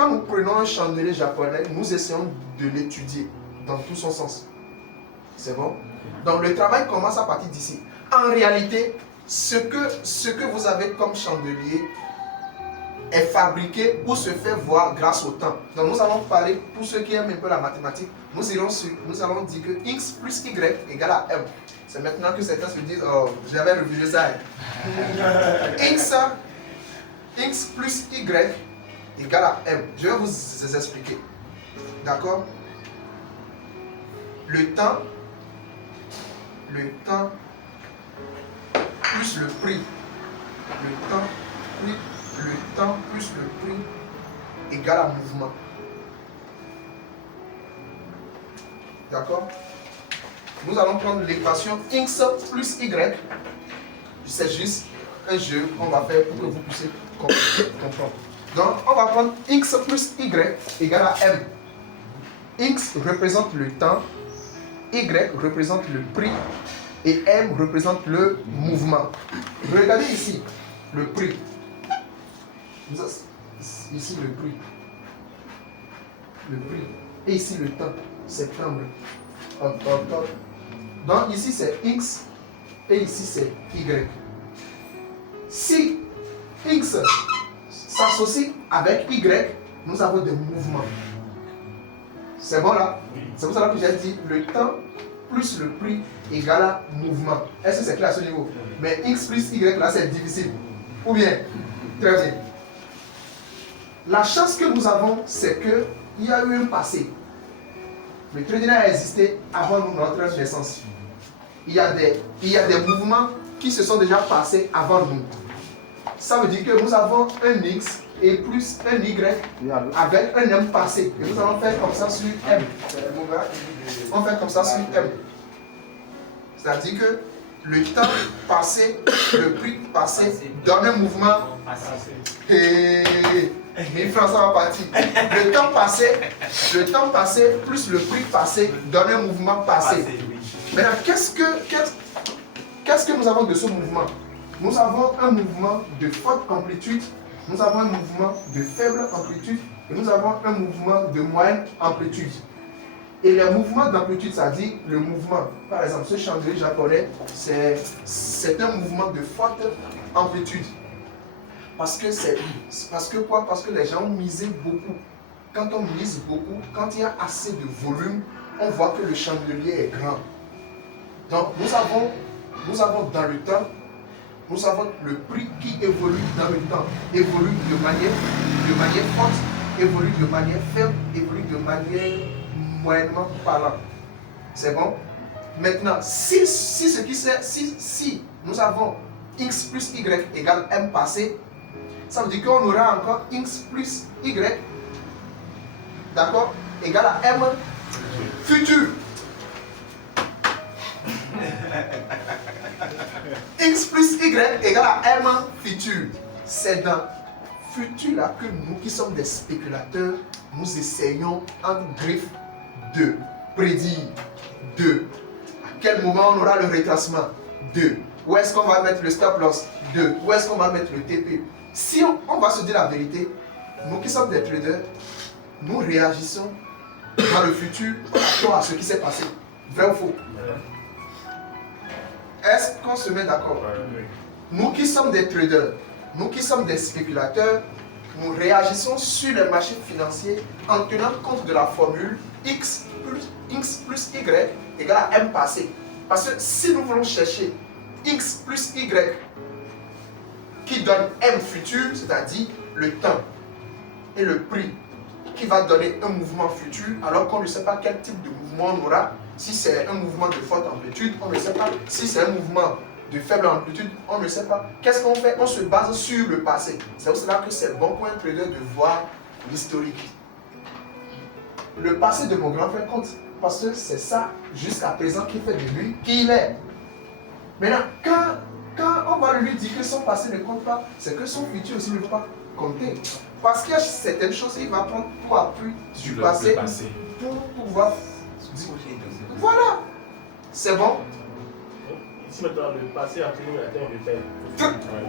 quand nous prenons un chandelier japonais, nous essayons de l'étudier dans tout son sens. C'est bon? Donc le travail commence à partir d'ici. En réalité, ce que vous avez comme chandelier est fabriqué ou se fait voir grâce au temps. Donc nous allons parler, pour ceux qui aiment un peu la mathématique, nous allons dire que x plus y égale à m. C'est maintenant que certains se disent, oh, j'avais révisé ça. X plus y égale à m. Je vais vous expliquer. D'accord? Le temps plus le prix. Le temps plus le prix égale à mouvement. D'accord? Nous allons prendre l'équation x plus y. C'est juste un jeu qu'on va faire pour que vous puissiez comprendre. Donc, on va prendre x plus y égale à m. X représente le temps, y représente le prix et m représente le mouvement. Regardez ici, le prix. Ici le prix. Et ici le temps, septembre, octobre. Donc ici c'est x et ici c'est y. Si x s'associe avec y, nous avons des mouvements. C'est bon là? C'est pour ça que j'ai dit le temps plus le prix égale à mouvement. Est-ce que c'est clair à ce niveau? Mais x plus y là c'est difficile. Ou bien? Très bien. La chance que nous avons, c'est qu'il y a eu un passé. Le trading a existé avant notre naissance. Il y a des mouvements qui se sont déjà passés avant nous. Ça veut dire que nous avons un X et plus un Y avec un M passé. Et nous allons faire comme ça sur M. On fait comme ça sur M. C'est-à-dire que le temps passé, le prix passé donne un mouvement. Et 1000 francs, ça va partir. Le temps passé plus le prix passé donne un mouvement passé. Maintenant, qu'est-ce que nous avons de ce mouvement? Nous avons un mouvement de forte amplitude, nous avons un mouvement de faible amplitude et nous avons un mouvement de moyenne amplitude. Et les mouvements d'amplitude, ça dit le mouvement. Par exemple, ce chandelier japonais, c'est un mouvement de forte amplitude. Parce que quoi? Parce que les gens ont misé beaucoup. Quand on mise beaucoup, quand il y a assez de volume, on voit que le chandelier est grand. Donc nous avons dans le temps, nous avons le prix qui évolue dans le temps, évolue de manière forte, évolue de manière faible, évolue de manière moyennement parlant. C'est bon? Maintenant, si nous avons x plus y égale m passé, ça veut dire qu'on aura encore x plus y, d'accord, égale à m futur. X plus y égale à m futur. C'est dans futur là que nous qui sommes des spéculateurs, nous essayons en griffe de prédire à quel moment on aura le retracement, où est-ce qu'on va mettre le stop loss, où est-ce qu'on va mettre le TP. Si on va se dire la vérité, nous qui sommes des traders, nous réagissons dans le futur par rapport à ce qui s'est passé. Vrai ou faux? Est-ce qu'on se met d'accord? Nous qui sommes des traders, nous qui sommes des spéculateurs, nous réagissons sur les marchés financiers en tenant compte de la formule x plus y égale à m passé. Parce que si nous voulons chercher x plus y qui donne m futur, c'est-à-dire le temps et le prix qui va donner un mouvement futur, alors qu'on ne sait pas quel type de mouvement on aura. Si c'est un mouvement de forte amplitude, on ne sait pas. Si c'est un mouvement de faible amplitude, on ne sait pas. Qu'est-ce qu'on fait? On se base sur le passé. C'est pour cela que c'est bon pour un trader de voir l'historique. Le passé de mon grand frère compte, parce que c'est ça, jusqu'à présent, qui fait de lui qui il est. Maintenant, quand on va lui dire que son passé ne compte pas, c'est que son futur aussi ne va pas compter. Parce qu'il y a certaines choses, il va prendre pour appui du passé pour pouvoir dissocier. Voilà. C'est bon? Ici maintenant, le passé a toujours été un repère.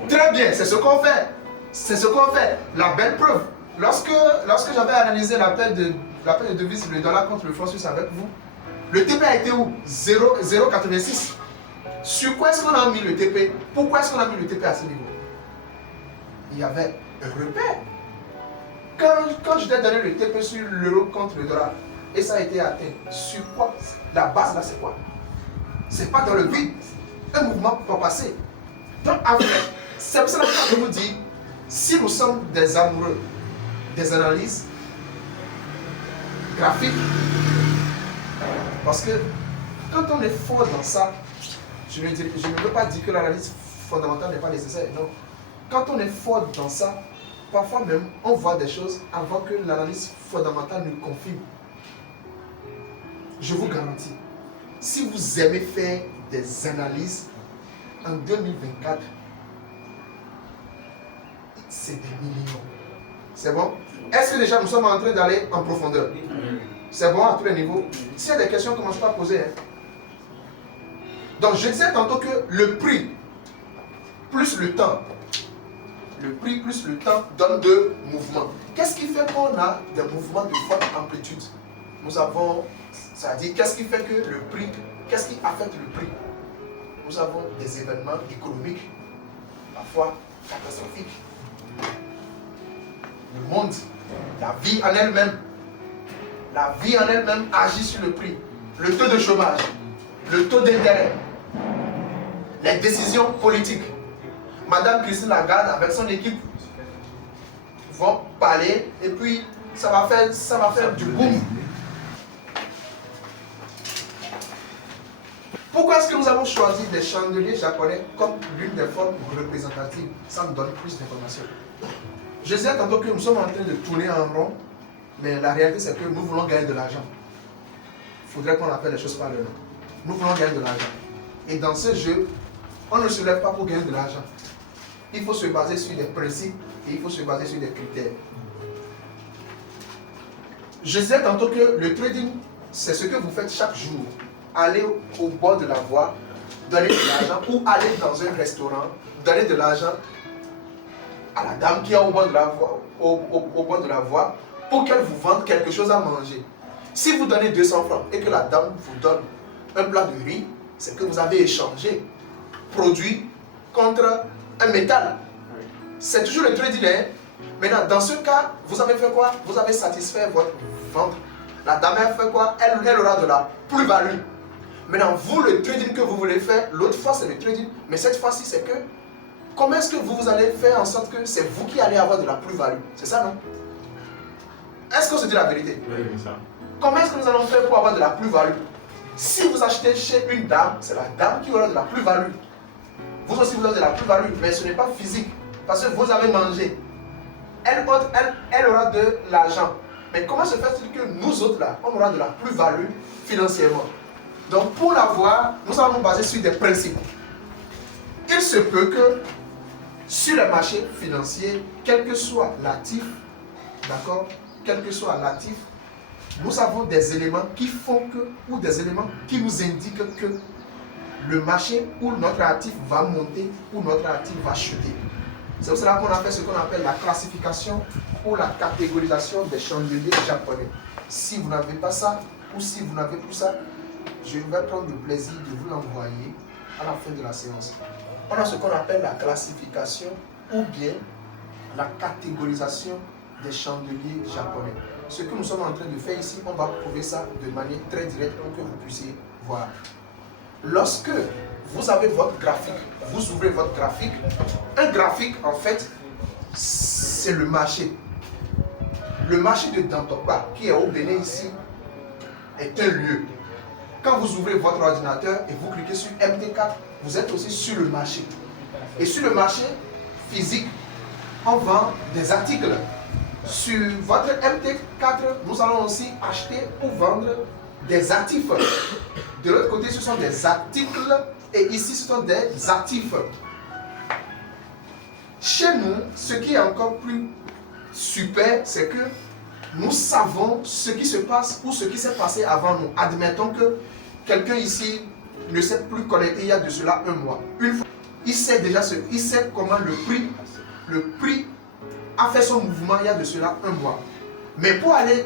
Très bien, c'est ce qu'on fait. C'est ce qu'on fait. La belle preuve. Lorsque j'avais analysé la paire de devises, le dollar contre le franc suisse avec vous, le TP a été où? 0,86. Sur quoi est-ce qu'on a mis le TP? Pourquoi est-ce qu'on a mis le TP à ce niveau? Il y avait un repère. Quand je t'ai donné le TP sur l'euro contre le dollar, et ça a été atteint, sur quoi? La base là, c'est quoi? C'est pas dans le vide. Un mouvement peut passer. Donc, c'est pour cela que je vous dis, si nous sommes des amoureux des analyses graphiques, parce que quand on est fort dans ça, je ne veux pas dire que l'analyse fondamentale n'est pas nécessaire, non. Quand on est fort dans ça, parfois même, on voit des choses avant que l'analyse fondamentale nous confirme. Je vous garantis, si vous aimez faire des analyses en 2024, c'est des millions. C'est bon? Est-ce que déjà nous sommes en train d'aller en profondeur? C'est bon à tous les niveaux? S'il y a des questions, commence pas à poser. Hein? Donc je disais tantôt que le prix plus le temps, donne de mouvements. Qu'est-ce qui fait qu'on a des mouvements de forte amplitude? Nous avons, c'est-à-dire, qu'est-ce qui fait que le prix, qu'est-ce qui affecte le prix? Nous avons des événements économiques, parfois catastrophiques. Le monde, la vie en elle-même agit sur le prix. Le taux de chômage, le taux d'intérêt, les décisions politiques. Madame Christine Lagarde avec son équipe vont parler et puis ça va faire du boom. Pourquoi est-ce que nous avons choisi des chandeliers japonais comme l'une des formes représentatives? Ça me donne plus d'informations. Je disais tantôt que nous sommes en train de tourner en rond, mais la réalité c'est que nous voulons gagner de l'argent. Il faudrait qu'on appelle les choses par leur nom. Nous voulons gagner de l'argent. Et dans ce jeu, on ne se lève pas pour gagner de l'argent. Il faut se baser sur des principes et il faut se baser sur des critères. Je disais tantôt que le trading, c'est ce que vous faites chaque jour. Aller au bord de la voie, donner de l'argent, ou aller dans un restaurant, donner de l'argent à la dame qui est au bord de la voie, au bord de la voie pour qu'elle vous vende quelque chose à manger. Si vous donnez 200 francs et que la dame vous donne un plat de riz, c'est que vous avez échangé produit contre un métal. C'est toujours le trading. Hein? Maintenant, dans ce cas, vous avez fait quoi? Vous avez satisfait votre vente. La dame a fait quoi? Elle aura de la plus-value. Maintenant, vous, le trading que vous voulez faire, l'autre fois c'est le trading, mais cette fois-ci c'est que comment est-ce que vous allez faire en sorte que c'est vous qui allez avoir de la plus-value? C'est ça, non? Est-ce qu'on se dit la vérité? Oui, c'est ça. Comment est-ce que nous allons faire pour avoir de la plus-value? Si vous achetez chez une dame, c'est la dame qui aura de la plus-value. Vous aussi, vous avez de la plus-value, mais ce n'est pas physique, parce que vous avez mangé. Elle aura de l'argent. Mais comment se fait-il que nous autres, là, on aura de la plus-value financièrement? Donc, pour l'avoir, nous allons nous baser sur des principes. Il se peut que sur le marché financier, quel que soit l'actif, d'accord, quel que soit l'actif, nous avons des éléments qui font que, ou des éléments qui nous indiquent que le marché ou notre actif va monter ou notre actif va chuter. C'est pour cela qu'on a fait ce qu'on appelle la classification ou la catégorisation des chandeliers japonais. Si vous n'avez pas ça, ou si vous n'avez plus ça, je vais prendre le plaisir de vous l'envoyer à la fin de la séance. On a ce qu'on appelle la classification ou bien la catégorisation des chandeliers japonais. Ce que nous sommes en train de faire ici, on va prouver ça de manière très directe pour que vous puissiez voir. Lorsque vous avez votre graphique, vous ouvrez votre graphique. Un graphique, en fait, c'est le marché. Le marché de Dantokpa, qui est au Bénin ici, est un lieu. Quand vous ouvrez votre ordinateur et vous cliquez sur MT4, vous êtes aussi sur le marché. Et sur le marché physique, on vend des articles. Sur votre MT4, nous allons aussi acheter ou vendre des actifs. De l'autre côté, ce sont des articles et ici, ce sont des actifs. Chez nous, ce qui est encore plus super, c'est que nous savons ce qui se passe ou ce qui s'est passé avant nous. Admettons que quelqu'un ici ne s'est plus connecté il y a de cela un mois. Une fois, il sait déjà il sait comment le prix a fait son mouvement il y a de cela un mois. Mais pour aller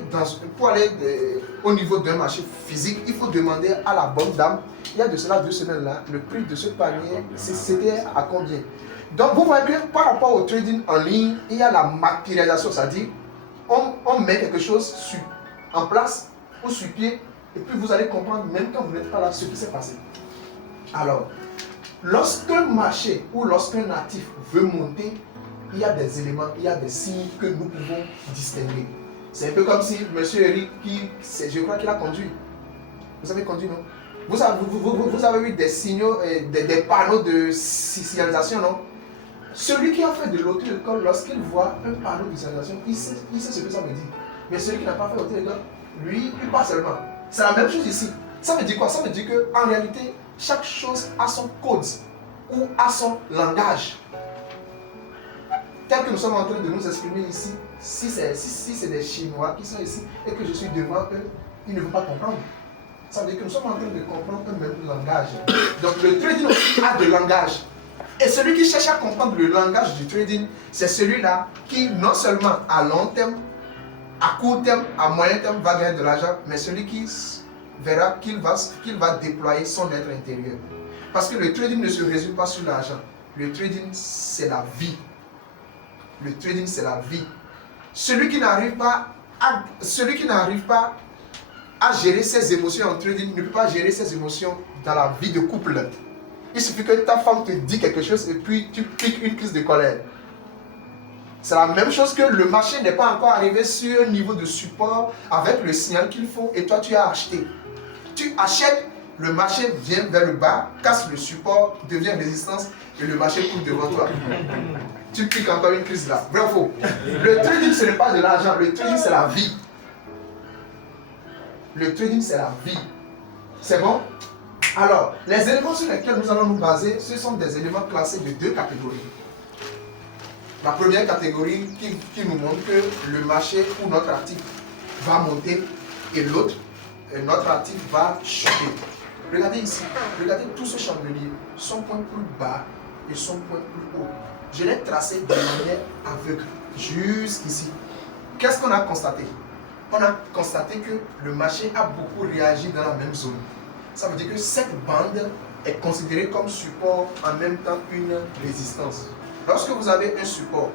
au niveau d'un marché physique, il faut demander à la bonne dame, il y a de cela 2 semaines là, le prix de ce panier, c'était à combien? Donc vous voyez que par rapport au trading en ligne, il y a la matérialisation, c'est-à-dire on met quelque chose en place ou sur pied, et puis vous allez comprendre, même quand vous n'êtes pas là, ce qui s'est passé. Alors, lorsqu'un marché ou lorsqu'un actif veut monter, il y a des éléments, il y a des signes que nous pouvons distinguer. C'est un peu comme si M. Eric, je crois qu'il a conduit. Vous avez conduit, non? Vous avez vu des signaux, des panneaux de signalisation, non? Celui qui a fait de l'auto-école, lorsqu'il voit un panneau de signalisation, il sait ce que ça veut dire. Mais celui qui n'a pas fait l'auto-école, lui, il passe seulement. C'est la même chose ici. Ça veut dire quoi? Ça veut dire qu'en réalité, chaque chose a son code ou a son langage. Tel que nous sommes en train de nous exprimer ici, si c'est des Chinois qui sont ici et que je suis devant eux, ils ne vont pas comprendre. Ça veut dire que nous sommes en train de comprendre un même langage. Donc le trading aussi a de langage. Et celui qui cherche à comprendre le langage du trading, c'est celui-là qui non seulement à long terme, à court terme, à moyen terme va gagner de l'argent, mais celui qui verra qu'il va déployer son être intérieur. Parce que le trading ne se résume pas sur l'argent. Le trading, c'est la vie. Le trading, c'est la vie. Celui qui n'arrive pas à gérer ses émotions en trading ne peut pas gérer ses émotions dans la vie de couple. Il suffit que ta femme te dise quelque chose et puis tu piques une crise de colère. C'est la même chose que le marché n'est pas encore arrivé sur un niveau de support avec le signal qu'il faut et toi tu as acheté. Tu achètes, le marché vient vers le bas, casse le support, devient résistance et le marché coule devant toi. Tu piques encore une crise là. Bravo. Le trading ce n'est pas de l'argent, le trading c'est la vie. Le trading c'est la vie. C'est bon? Alors, les éléments sur lesquels nous allons nous baser, ce sont des éléments classés de 2 catégories. La première catégorie qui nous montre que le marché ou notre actif va monter et l'autre, notre actif va chuter. Regardez ici, regardez tout ce chandelier, son point plus bas et son point plus haut. Je l'ai tracé de manière aveugle, jusqu'ici. Qu'est-ce qu'on a constaté? On a constaté que le marché a beaucoup réagi dans la même zone. Ça veut dire que cette bande est considérée comme support en même temps qu'une résistance. Lorsque vous avez un support,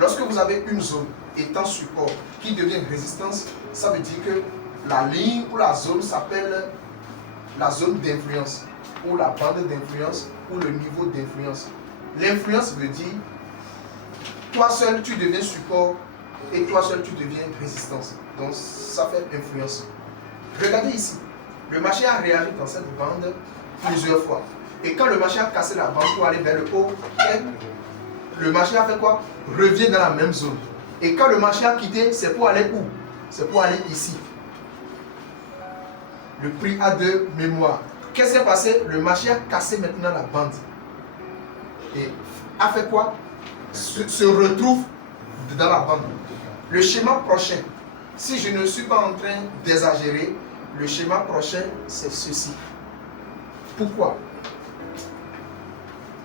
lorsque vous avez une zone étant support qui devient résistance, ça veut dire que la ligne ou la zone s'appelle la zone d'influence ou la bande d'influence ou le niveau d'influence. L'influence veut dire toi seul tu deviens support et toi seul tu deviens résistance. Donc ça fait influence. Regardez ici. Le marché a réagi dans cette bande plusieurs fois. Et quand le marché a cassé la bande pour aller vers le haut, le marché a fait quoi? Revient dans la même zone. Et quand le marché a quitté, c'est pour aller où? C'est pour aller ici. Le prix a de mémoire. Qu'est-ce qui s'est passé? Le marché a cassé maintenant la bande. Et a fait quoi? Se retrouve dans la bande. Le schéma prochain, si je ne suis pas en train d'exagérer, le schéma prochain, c'est ceci. Pourquoi?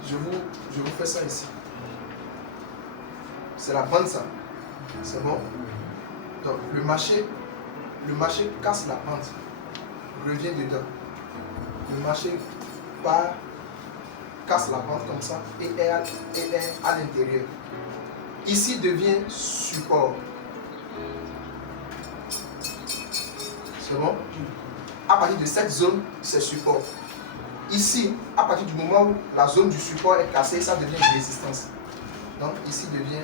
Je vous fais ça ici. C'est la bande ça. C'est bon? Donc le marché casse la bande. Revient dedans. Le marché part, casse la bande comme ça et est à l'intérieur. Ici devient support. C'est bon? À partir de cette zone, c'est support. Ici, à partir du moment où la zone du support est cassée, ça devient résistance. Donc ici devient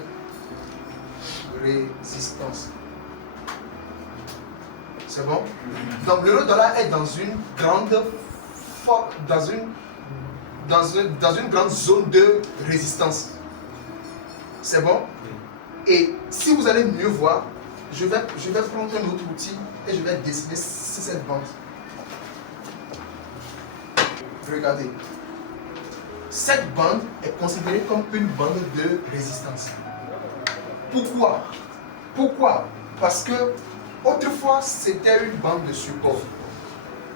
résistance. C'est bon? Donc l'euro-dollar est dans une grande zone de résistance. C'est bon? Et si vous allez mieux voir, je vais prendre un autre outil et je vais dessiner cette bande. Regardez. Cette bande est considérée comme une bande de résistance. Pourquoi? Pourquoi? Parce que autrefois, c'était une bande de support.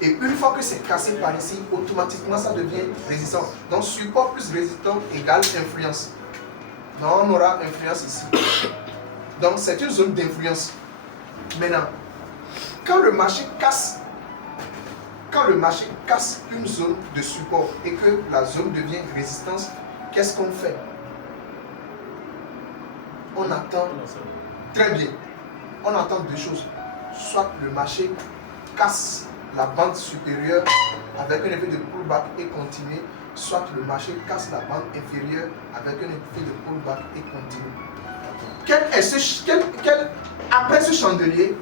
Et une fois que c'est cassé par ici, automatiquement, ça devient résistant. Donc, support plus résistant égale influence. Donc, on aura influence ici. Donc c'est une zone d'influence. Maintenant, quand le marché casse une zone de support et que la zone devient résistance, qu'est-ce qu'on fait? On attend, très bien, on attend deux choses. Soit le marché casse la bande supérieure avec un effet de pullback et continue, soit le marché casse la bande inférieure avec un effet de pullback et continue. Après ce chandelier,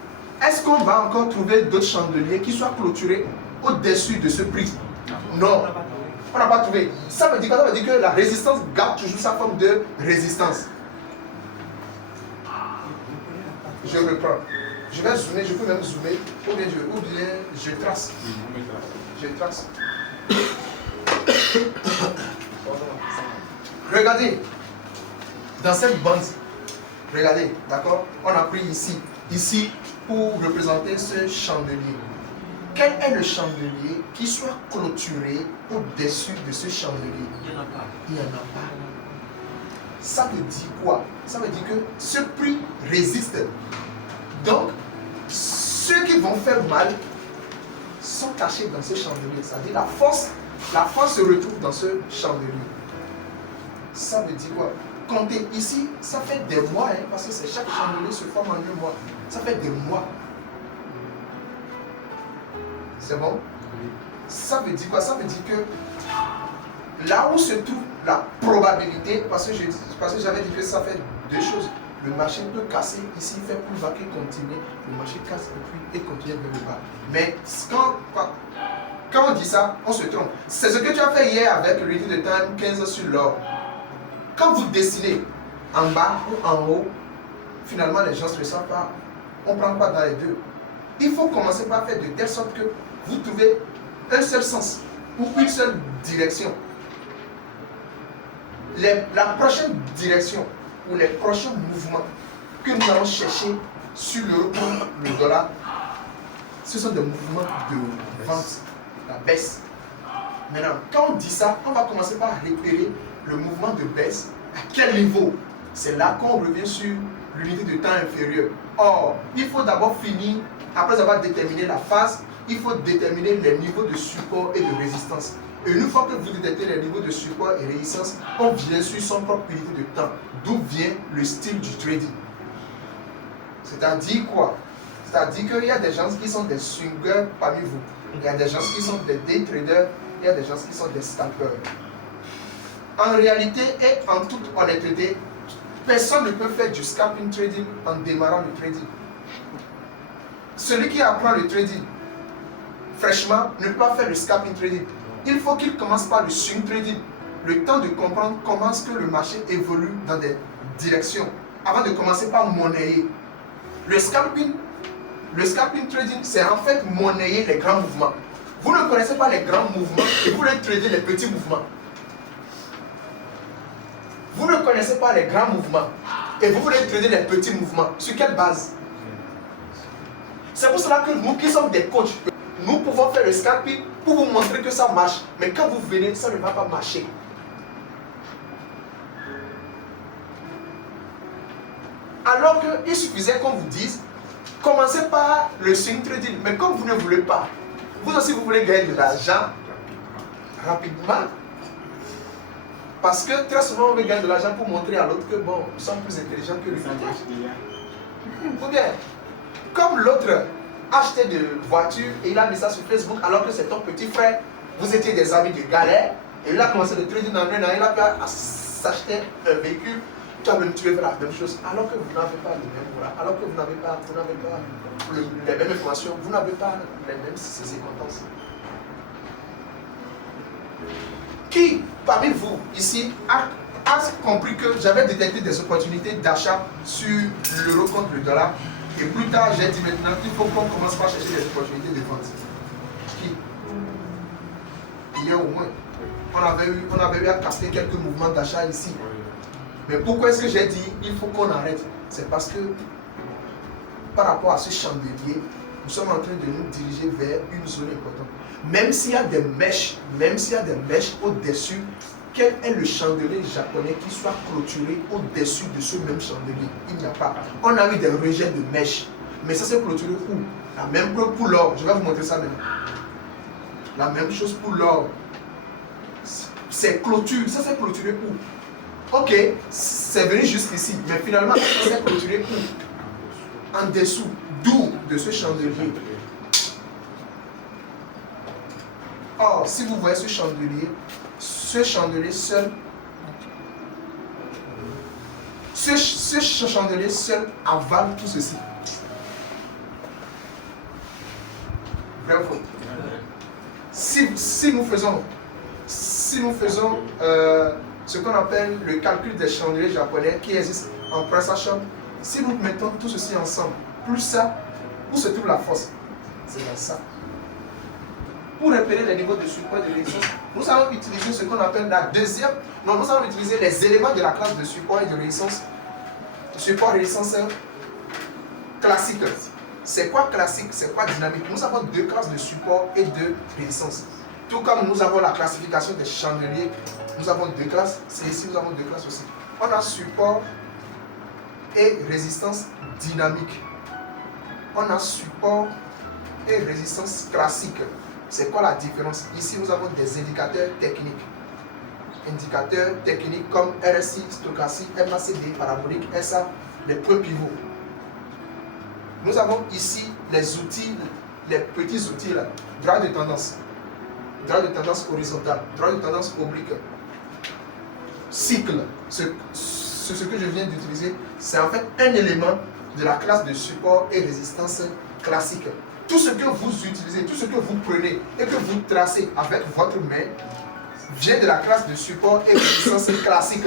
est-ce qu'on va encore trouver d'autres chandeliers qui soient clôturés au-dessus de ce prix? Non, on n'a pas trouvé. Ça veut dire que la résistance garde toujours sa forme de résistance. Je reprends. Je vais zoomer, je peux même zoomer, ou bien je trace. Je trace. Regardez, dans cette bande, regardez, d'accord? On a pris ici pour représenter ce chandelier. Quel est le chandelier qui soit clôturé au-dessus de ce chandelier? Il n'y en a pas. Il n'y en a pas. Ça veut dire quoi? Ça veut dire que ce prix résiste. Donc, ceux qui vont faire mal sont cachés dans ce chandelier. C'est-à-dire la force se retrouve dans ce chandelier. Ça veut dire quoi? Comptez ici, ça fait des mois, hein, parce que chaque chandelier se forme en 2 mois. Ça fait des mois. C'est bon? Ça veut dire quoi? Ça veut dire que là où se trouve la probabilité, parce que j'avais dit que ça fait 2 choses. Le marché peut casser, ici il fait pullback et continuer. Le marché casse et continue vers le bas. Mais quand on dit ça, on se trompe. C'est ce que tu as fait hier avec le reading de time 15 sur l'or. Quand vous dessinez en bas ou en haut, finalement les gens ne se ressentent pas. On ne prend pas dans les deux. Il faut commencer par faire de telle sorte que vous trouvez un seul sens ou une seule direction. La prochaine direction ou les prochains mouvements que nous allons chercher sur l'euro contre le dollar, ce sont des mouvements de vente, la baisse. Maintenant, quand on dit ça, on va commencer par repérer le mouvement de baisse. À quel niveau? C'est là qu'on revient sur l'unité de temps inférieure. Or, il faut d'abord finir, après avoir déterminé la phase, il faut déterminer les niveaux de support et de résistance. Et une fois que vous déterminez les niveaux de support et résistance, on vient sur son propre unité de temps. D'où vient le style du trading. C'est-à-dire quoi? C'est-à-dire qu'il y a des gens qui sont des swingers parmi vous. Il y a des gens qui sont des day traders. Il y a des gens qui sont des scalpers. En réalité et en toute honnêteté, personne ne peut faire du scalping trading en démarrant le trading. Celui qui apprend le trading fraîchement ne peut pas faire le scalping trading. Il faut qu'il commence par le swing trading, le temps de comprendre comment est-ce que le marché évolue dans des directions, avant de commencer par monnayer. Le scalping trading, c'est en fait monnayer les grands mouvements. Vous ne connaissez pas les grands mouvements et vous voulez trader les petits mouvements. Vous ne connaissez pas les grands mouvements et vous voulez trader les petits mouvements. Sur quelle base? C'est pour cela que nous qui sommes des coachs, nous pouvons faire le scalping pour vous montrer que ça marche. Mais quand vous venez, ça ne va pas marcher. Alors qu'il suffisait qu'on vous dise, commencez par le swing trading. Mais comme vous ne voulez pas, vous aussi vous voulez gagner de l'argent rapidement. Parce que très souvent on veut gagner de l'argent pour montrer à l'autre que bon, nous sommes plus intelligents que lui. Ou bien, comme l'autre achetait de voitures et il a mis ça sur Facebook alors que c'est ton petit frère, vous étiez des amis de galère et il a commencé le trading dans un an, il a pu s'acheter un véhicule, tu as même tué la même chose alors que vous n'avez pas les mêmes voilà, alors que vous n'avez pas les mêmes informations, vous n'avez pas les mêmes circonstances. Qui parmi vous ici a compris que j'avais détecté des opportunités d'achat sur l'euro contre le dollar et plus tard j'ai dit maintenant qu'il faut qu'on commence par chercher des opportunités de vente? Qui? Il y a au moins. On avait eu à capter quelques mouvements d'achat ici. Mais pourquoi est-ce que j'ai dit il faut qu'on arrête? C'est parce que par rapport à ce chandelier, nous sommes en train de nous diriger vers une zone importante. Même s'il y a des mèches au-dessus, quel est le chandelier japonais qui soit clôturé au-dessus de ce même chandelier? Il n'y a pas. On a eu des rejets de mèches. Mais ça c'est clôturé où? La même chose pour l'or. Je vais vous montrer ça maintenant. La même chose pour l'or. C'est clôture. Ça c'est clôturé où? Ok, c'est venu juste ici. Mais finalement, c'est clôturé où? En dessous. D'où? De ce chandelier. Or, si vous voyez ce chandelier seul, ce chandelier seul avale tout ceci. Vrai ou faux? Si nous faisons ce qu'on appelle le calcul des chandeliers japonais qui existent en PrestaShop, si nous mettons tout ceci ensemble, plus ça, où se trouve la force? C'est dans ça. Pour repérer les niveaux de support et de résistance, nous allons utiliser ce qu'on appelle la deuxième. Non, nous allons utiliser les éléments de la classe de support et de résistance. Support et résistance classique. C'est quoi classique? C'est quoi dynamique? Nous avons deux classes de support et de résistance. Tout comme nous avons la classification des chandeliers, nous avons deux classes. C'est ici nous avons deux classes aussi. On a support et résistance dynamique. On a support et résistance classique. C'est quoi la différence? Ici, nous avons des indicateurs techniques. Indicateurs techniques comme RSI, stochastique, MACD, parabolique, SA, les points pivots. Nous avons ici les outils, les petits outils là. Droite de tendance horizontale, droite de tendance oblique. Cycle, ce que je viens d'utiliser, c'est en fait un élément de la classe de support et résistance classique. Tout ce que vous utilisez, tout ce que vous prenez et que vous tracez avec votre main vient de la classe de support et résistance classique.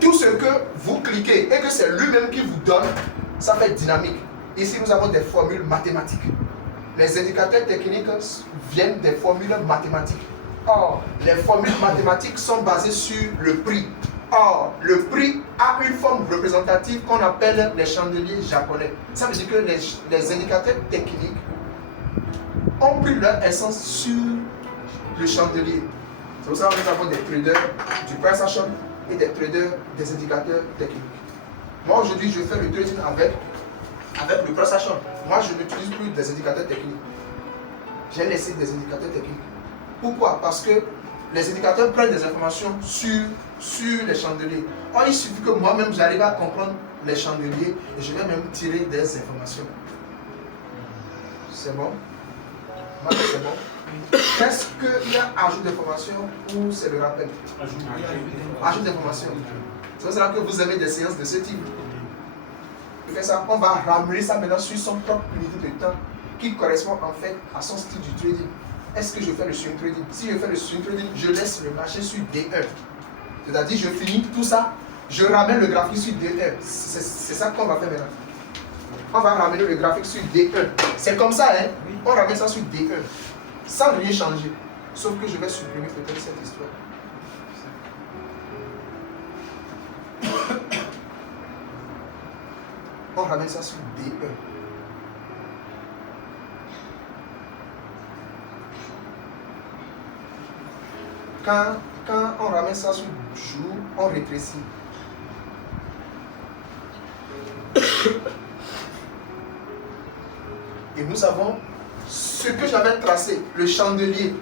Tout ce que vous cliquez et que c'est lui-même qui vous donne, ça fait dynamique. Ici, nous avons des formules mathématiques. Les indicateurs techniques viennent des formules mathématiques. Or, les formules mathématiques sont basées sur le prix. Or, le prix a une forme représentative qu'on appelle les chandeliers japonais. Ça veut dire que les indicateurs techniques ont pris leur essence sur le chandelier. C'est pour ça que nous avons des traders du PrestaShop et des traders des indicateurs techniques. Moi, aujourd'hui, je fais le trading avec le PrestaShop. Moi, je n'utilise plus des indicateurs techniques. J'ai laissé des indicateurs techniques. Pourquoi? Parce que les indicateurs prennent des informations sur les chandeliers. Or, il suffit que moi-même j'arrive à comprendre les chandeliers et je vais même tirer des informations. C'est bon? C'est bon? Est-ce qu'il y a ajout d'informations ou c'est le rappel? Ajout d'informations. C'est pour cela que vous avez des séances de ce type. Ça, on va ramener ça maintenant sur son propre unité de temps qui correspond en fait à son style du trading. Est-ce que je fais le swing trading? Si je fais le swing trading, je laisse le marché sur D1. C'est-à-dire, je finis tout ça, je ramène le graphique sur D1. C'est ça qu'on va faire maintenant. On va ramener le graphique sur D1. C'est comme ça, hein? On ramène ça sur D1. Sans rien changer. Sauf que je vais supprimer peut-être cette histoire. On ramène ça sur D1. Quand on ramène ça sur jour, on rétrécit. Et nous avons ce que j'avais tracé, le chandelier.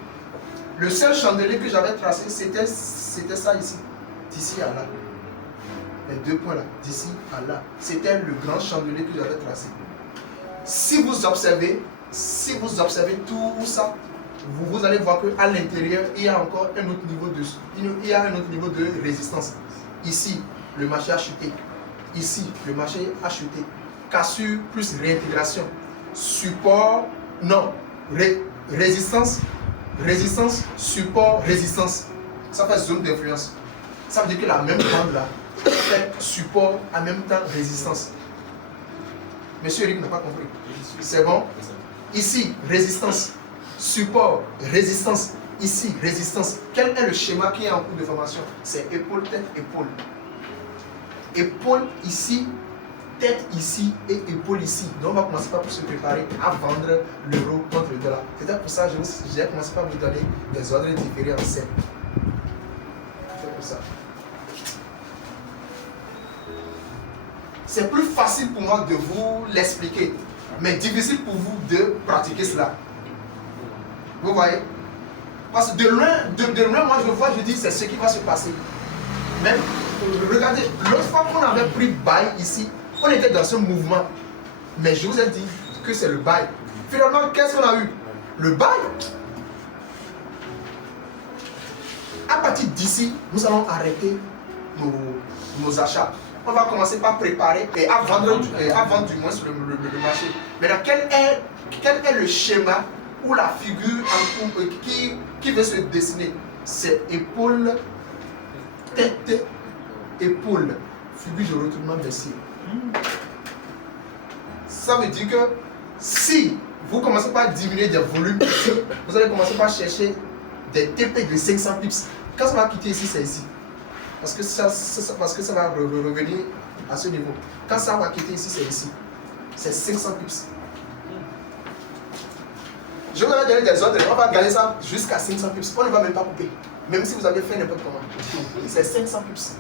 Le seul chandelier que j'avais tracé, c'était ça ici. D'ici à là. Les deux points là, d'ici à là. C'était le grand chandelier que j'avais tracé. Si vous observez tout ça, vous allez voir qu'à l'intérieur, il y a encore un autre niveau de résistance. Ici, le marché a chuté. Ici, le marché a chuté. Cassure plus réintégration. Support, non. Résistance, support, résistance. Ça fait zone d'influence. Ça veut dire que la même bande là fait support en même temps résistance. Monsieur Eric n'a pas compris. C'est bon? Ici, résistance. Support, résistance. Ici, résistance. Quel est le schéma qui est en cours de formation? C'est épaule, tête, épaule. Épaule ici, tête ici et épaule ici. Donc on va commencer par se préparer à vendre l'euro contre le dollar. C'est pour ça que j'ai commencé par vous donner des ordres différés en scène. que ça. C'est plus facile pour moi de vous l'expliquer, mais difficile pour vous de pratiquer cela. Vous voyez? Parce que de loin, moi je vois, je dis c'est ce qui va se passer. Même, regardez, l'autre fois qu'on avait pris bail ici, on était dans ce mouvement. Mais je vous ai dit que c'est le bail. Finalement, qu'est-ce qu'on a eu? Le bail. À partir d'ici, nous allons arrêter nos achats. On va commencer par préparer et à vendre du moins sur le marché. Maintenant, quel est le schéma ou la figure qui veut se dessiner? C'est épaule, tête, épaule, figure de retournement baissier. Ça veut dire que si vous commencez par diminuer des volumes, vous allez commencer par chercher des TP de 500 pips. Quand ça va quitter ici, c'est ici. Parce que ça va revenir à ce niveau. Quand ça va quitter ici, c'est ici. C'est 500 pips. Je vous avais donné des ordres, on va gagner ça jusqu'à 500 pips. On ne va même pas couper. Même si vous avez fait n'importe comment. C'est 500 pips.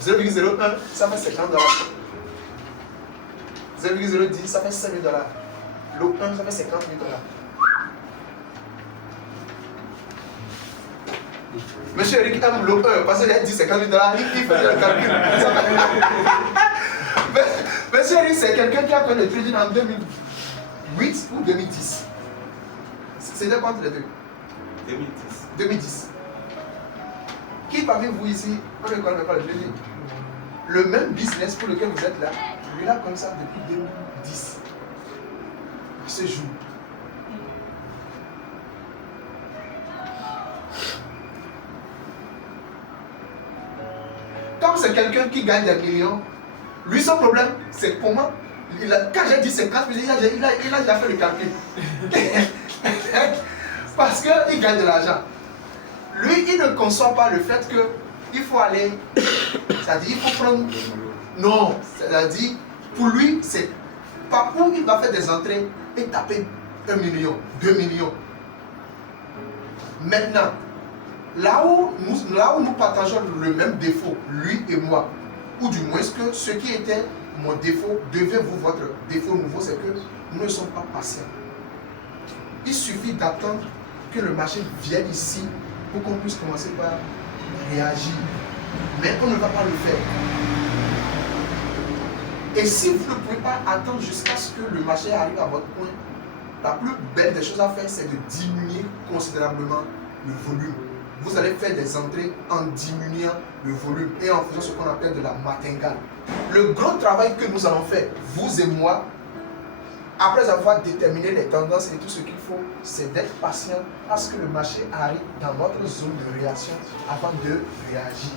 0,01, ça fait 50 $. 0,010, ça fait 5 000 $. L'eau 1, ça fait 50 000 $. Monsieur Eric aime l'eau 1 parce qu'il a dit 50 000 $, il faisait le calcul. Monsieur Eric, c'est quelqu'un qui a fait le trading en 2008 ou 2010. C'était quoi entre les deux? 2010. Qui parmi vous ici, on ne connaît pas le trading? Le même business pour lequel vous êtes là, lui là comme ça depuis 2010. À ce jour. Comme c'est quelqu'un qui gagne des millions, lui son problème, c'est comment quand j'ai dit 50 000, il a déjà fait le calcul. Parce qu'il gagne de l'argent. Lui, il ne conçoit pas le fait qu'il faut aller, c'est-à-dire il faut prendre... Non, c'est-à-dire, pour lui, c'est pas où il va faire des entrées et taper 1 million, 2 millions. Maintenant, là où nous partageons le même défaut, lui et moi, ou du moins que ce qui était mon défaut devient votre défaut nouveau, c'est que nous ne sommes pas patients. Il suffit d'attendre que le marché vienne ici pour qu'on puisse commencer par réagir. Mais on ne va pas le faire. Et si vous ne pouvez pas attendre jusqu'à ce que le marché arrive à votre point, la plus belle des choses à faire, c'est de diminuer considérablement le volume. Vous allez faire des entrées en diminuant le volume et en faisant ce qu'on appelle de la martingale. Le grand travail que nous allons faire, vous et moi, après avoir déterminé les tendances et tout ce qu'il faut, c'est d'être patient à ce que le marché arrive dans notre zone de réaction avant de réagir.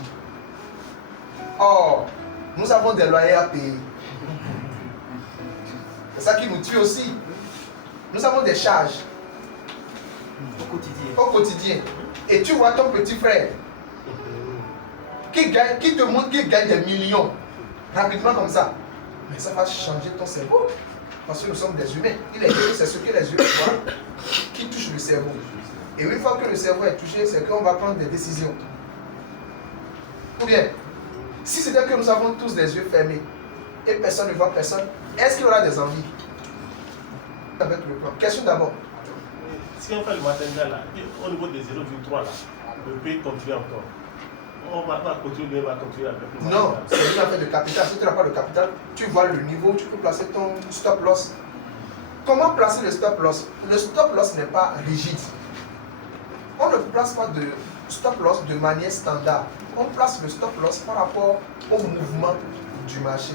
Or, nous avons des loyers à payer. C'est ça qui nous tue aussi. Nous avons des charges au quotidien. Et tu vois ton petit frère qui te montre qu'il gagne des millions rapidement comme ça. Mais ça va changer ton cerveau. Parce que nous sommes des humains. Il est dit que c'est ce que les humains voient qui touche le cerveau. Et une fois que le cerveau est touché, c'est qu'on va prendre des décisions. Ou bien, si c'était que nous avons tous des yeux fermés et personne ne voit personne, est-ce qu'il y aura des envies? Avec le plan. Question d'abord. Si on fait le martingale là, au niveau des 0,3 là, le prix continue encore. On va pas continuer, on va continuer avec le martingale. Non, c'est une affaire de capital. Si tu n'as pas de capital, tu vois le niveau, tu peux placer ton stop loss. Comment placer le stop loss? Le stop loss n'est pas rigide. On ne place pas de stop loss de manière standard. On place le stop loss par rapport au mouvement du marché.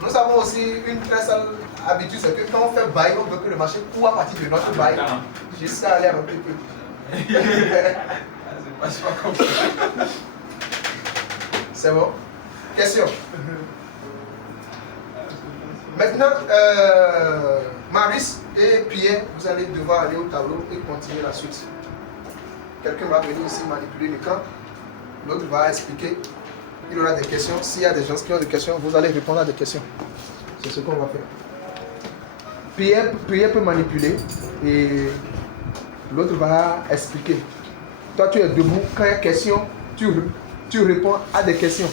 Nous avons aussi une très sale habitude, c'est que quand on fait bail, on veut que le marché court à partir de notre bail jusqu'à aller un peu plus. C'est bon? Question. Maintenant, Maurice et Pierre, vous allez devoir aller au tableau et continuer la suite. Quelqu'un va venir ici manipuler le camp, l'autre va expliquer. Il y aura des questions. S'il y a des gens qui ont des questions, vous allez répondre à des questions. C'est ce qu'on va faire. Pierre peut manipuler et l'autre va expliquer. Toi, tu es debout. Quand il y a question, tu réponds à des questions.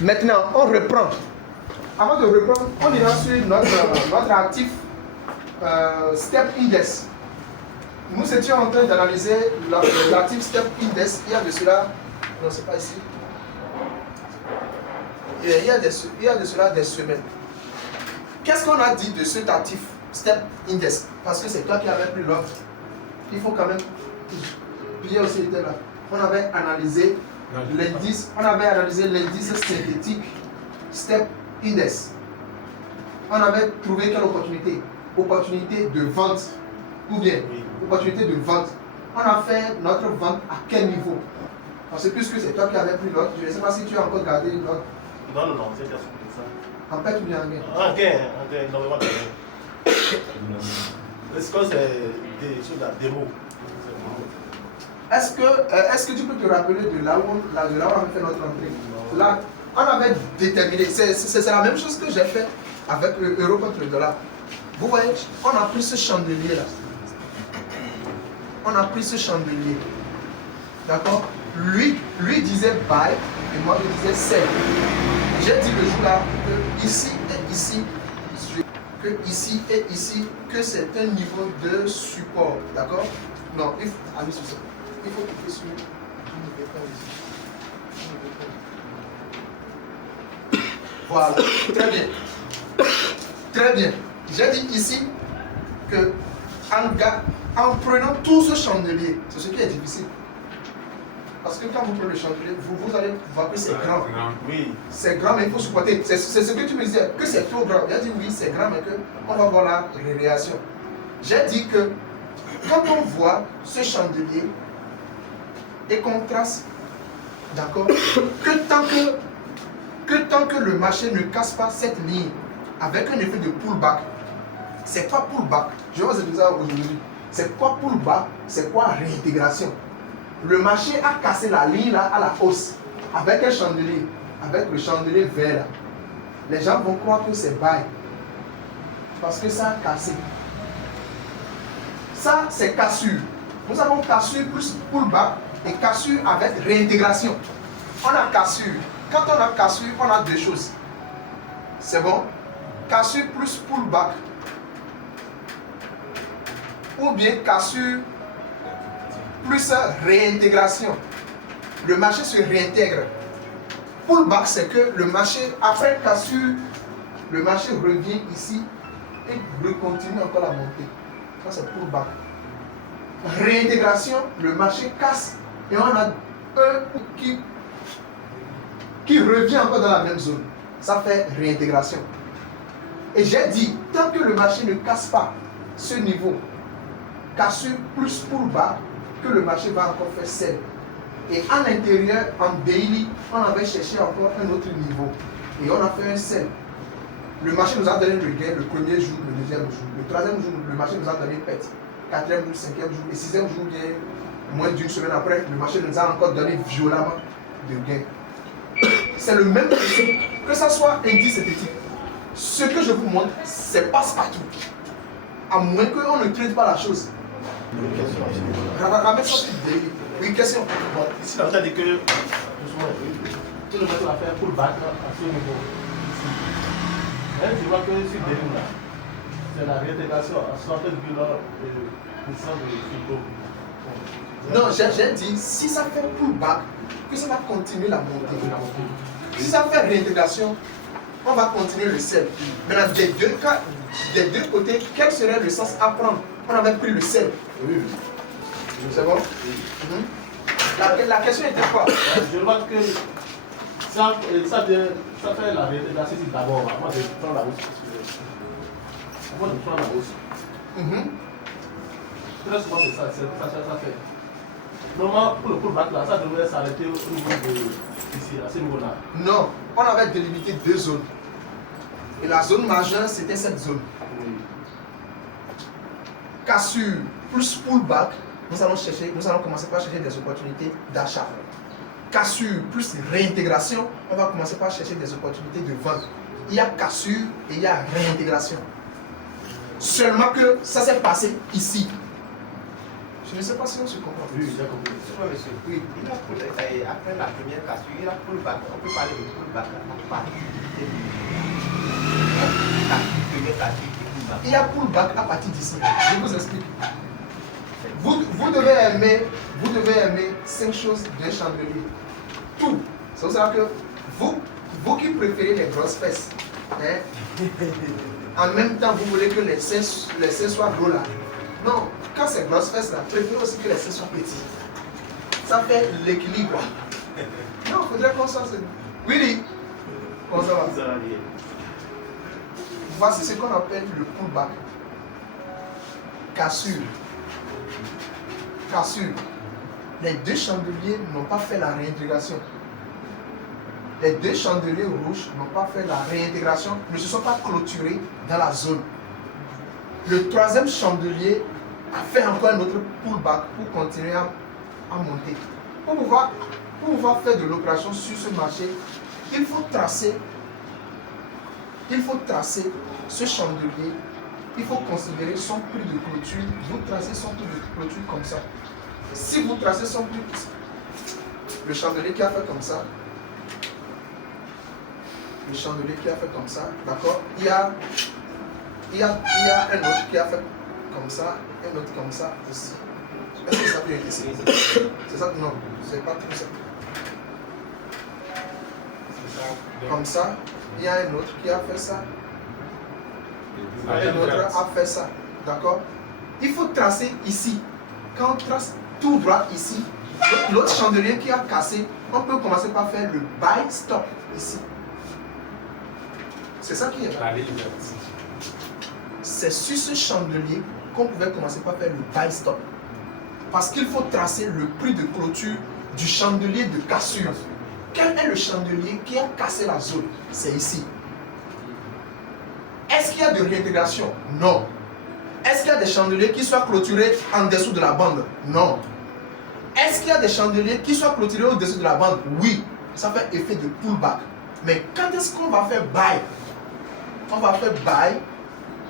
Maintenant, on reprend. Avant de reprendre, on ira sur notre actif Step Index. Nous étions en train d'analyser l'actif Step Index. Il y a de cela, non, c'est pas ici. Il y a de cela des semaines. Qu'est-ce qu'on a dit de cet actif Step Index? Parce que c'est toi qui avais pris l'ordre. Il faut quand même. Pierre aussi était là. On avait analysé l'indice. On avait analysé l'indice synthétique Step Index. On avait trouvé quelle opportunité? Opportunité de vente. Ou bien opportunité de vente. On a fait notre vente à quel niveau? Parce que puisque c'est toi qui avais pris l'ordre, je ne sais pas si tu as encore gardé l'ordre. Non, c'était ça. En fait, ou bien en gain? En gain, normalement. Est-ce que c'est des choses à démo? Est-ce que tu peux te rappeler de là où on avait fait notre entrée? Là, on avait déterminé, c'est la même chose que j'ai fait avec l'euro contre le dollar. Vous voyez, on a pris ce chandelier là. On a pris ce chandelier. D'accord? Lui disait buy et moi je disais sell. J'ai dit le jour là que ici et ici, que c'est un niveau de support. D'accord? Non, il faut aller sur ça. Il faut cliquer sur voilà, très bien. Très bien. J'ai dit ici que en prenant tout ce chandelier, c'est ce qui est difficile. Parce que quand vous prenez le chandelier, vous allez voir que c'est grand. Oui. C'est grand, mais il faut supporter. C'est ce que tu me disais, que c'est trop grand. J'ai dit oui, c'est grand, mais qu'on va voir la réaction. J'ai dit que quand on voit ce chandelier et qu'on trace, d'accord, que tant que le marché ne casse pas cette ligne avec un effet de pullback, c'est quoi pullback? Je vais vous expliquer ça aujourd'hui. C'est quoi pullback? C'est quoi réintégration? Le marché a cassé la ligne là à la hausse avec un chandelier, avec le chandelier vert là. Les gens vont croire que c'est buy parce que ça a cassé. Ça, c'est cassure. Nous avons cassure plus pullback et cassure avec réintégration. On a cassure. Quand on a cassure, on a deux choses. C'est bon? Cassure plus pullback. Ou bien cassure plus réintégration. Le marché se réintègre. Pullback, c'est que le marché, après cassure, le marché revient ici et continue encore la montée. Ça, c'est pullback. Réintégration, le marché casse et on a un qui revient encore dans la même zone. Ça fait réintégration. Et j'ai dit, tant que le marché ne casse pas ce niveau, cassure plus pullback, que le marché va encore faire sell. Et à l'intérieur, en daily, on avait cherché encore un autre niveau. Et on a fait un sell. Le marché nous a donné le gain le premier jour, le deuxième jour. Le troisième jour, le marché nous a donné pète. Quatrième jour, cinquième jour. Et sixième jour, bien, moins d'une semaine après, le marché nous a encore donné violemment de gain. C'est le même principe, que ce soit indice synthétique. Ce que je vous montre, c'est passe-partout. À moins qu'on ne traite pas la chose. Une question. Ramène ça sur daily. Oui, question. Bon, ici, on a dit que tout le monde va faire pullback à ce niveau. Ici. Tu vois que sur des lignes là, c'est la réintégration à 60 de Non, j'ai dit, si ça fait pullback, que ça va continuer la montée. Si ça fait réintégration, on va continuer le sell. Maintenant, des deux côtés, quel serait le sens à prendre? On avait pris le sell. Oui. C'est bon? La question était quoi? Je vois que ça fait la réintégration d'abord. Moi, je prends la hausse. Moi, je prends la hausse. Très souvent, c'est ça fait. Normalement, pour le pullback là, ça devrait s'arrêter au niveau ici, à ce niveau-là. Non, on avait délimité deux zones. Et la zone majeure, c'était cette zone. Oui. Cassure plus pullback, nous allons commencer par chercher des opportunités d'achat. Cassure plus réintégration, on va commencer par chercher des opportunités de vente. Il y a cassure et il y a réintégration. Seulement que ça s'est passé ici. Je ne sais pas si on se comprend. Oui, j'ai compris. Excuse-moi, monsieur. Oui. Il a après la première cassure, il a pullback. On peut parler de pullback à partir de première cassure et pullback. Il y a pullback à partir d'ici. Je vous explique. Vous devez aimer 5 choses d'un chandelier. Tout. C'est pour ça que vous qui préférez les grosses fesses, hein, en même temps vous voulez que les seins soient gros là. Non, quand c'est grosses fesses là, préférez aussi que les seins soient petits. Ça fait l'équilibre. Non, il faudrait qu'on soit. Willy, comment ça va? Ça va bien. Voici ce qu'on appelle le pullback. Cassure. Cassure. Les deux chandeliers n'ont pas fait la réintégration. Les deux chandeliers rouges n'ont pas fait la réintégration, ne se sont pas clôturés dans la zone. Le troisième chandelier a fait encore un autre pullback pour continuer à monter. Pour pouvoir faire de l'opération sur ce marché, il faut tracer ce chandelier. Il faut considérer son prix de clôture. Vous tracez son prix de clôture comme ça. Si vous tracez son prix, le chandelier qui a fait comme ça, le chandelier qui a fait comme ça, d'accord, il y a un autre qui a fait comme ça, un autre comme ça aussi. Est-ce que ça peut être ici? C'est ça? Non, c'est pas tout ça. Comme ça, il y a un autre qui a fait ça. Un autre a fait ça. D'accord? Il faut tracer ici. Quand on trace tout droit ici, l'autre chandelier qui a cassé, on peut commencer par faire le buy stop ici. C'est ça qui est là. C'est sur ce chandelier qu'on pouvait commencer par faire le buy stop. Parce qu'il faut tracer le prix de clôture du chandelier de cassure. Quel est le chandelier qui a cassé la zone? C'est ici. Est-ce qu'il y a de réintégration? Non. Est-ce qu'il y a des chandeliers qui soient clôturés en dessous de la bande? Non. Est-ce qu'il y a des chandeliers qui soient clôturés au-dessus de la bande? Oui. Ça fait effet de pullback. Mais quand est-ce qu'on va faire buy? On va faire buy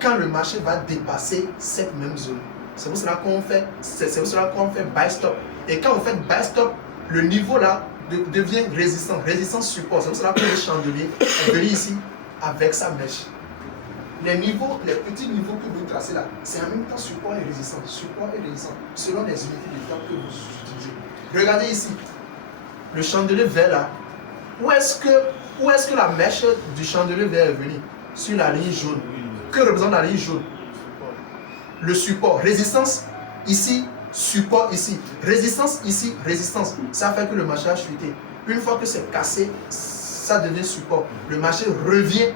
quand le marché va dépasser cette même zone. C'est pour cela qu'on fait, buy stop. Et quand vous faites buy stop, le niveau là devient résistant, résistance support. C'est pour cela que le chandelier est venu ici avec sa mèche. Les petits niveaux que vous tracez là, c'est en même temps support et résistance, selon les unités de temps que vous utilisez. Regardez ici, le chandelier vert là, où est-ce que la mèche du chandelier vert est venue? Sur la ligne jaune. Que représente la ligne jaune? Le support, résistance ici, support ici, résistance ici, résistance. Ça fait que le marché a chuté. Une fois que c'est cassé, ça devient support. Le marché revient.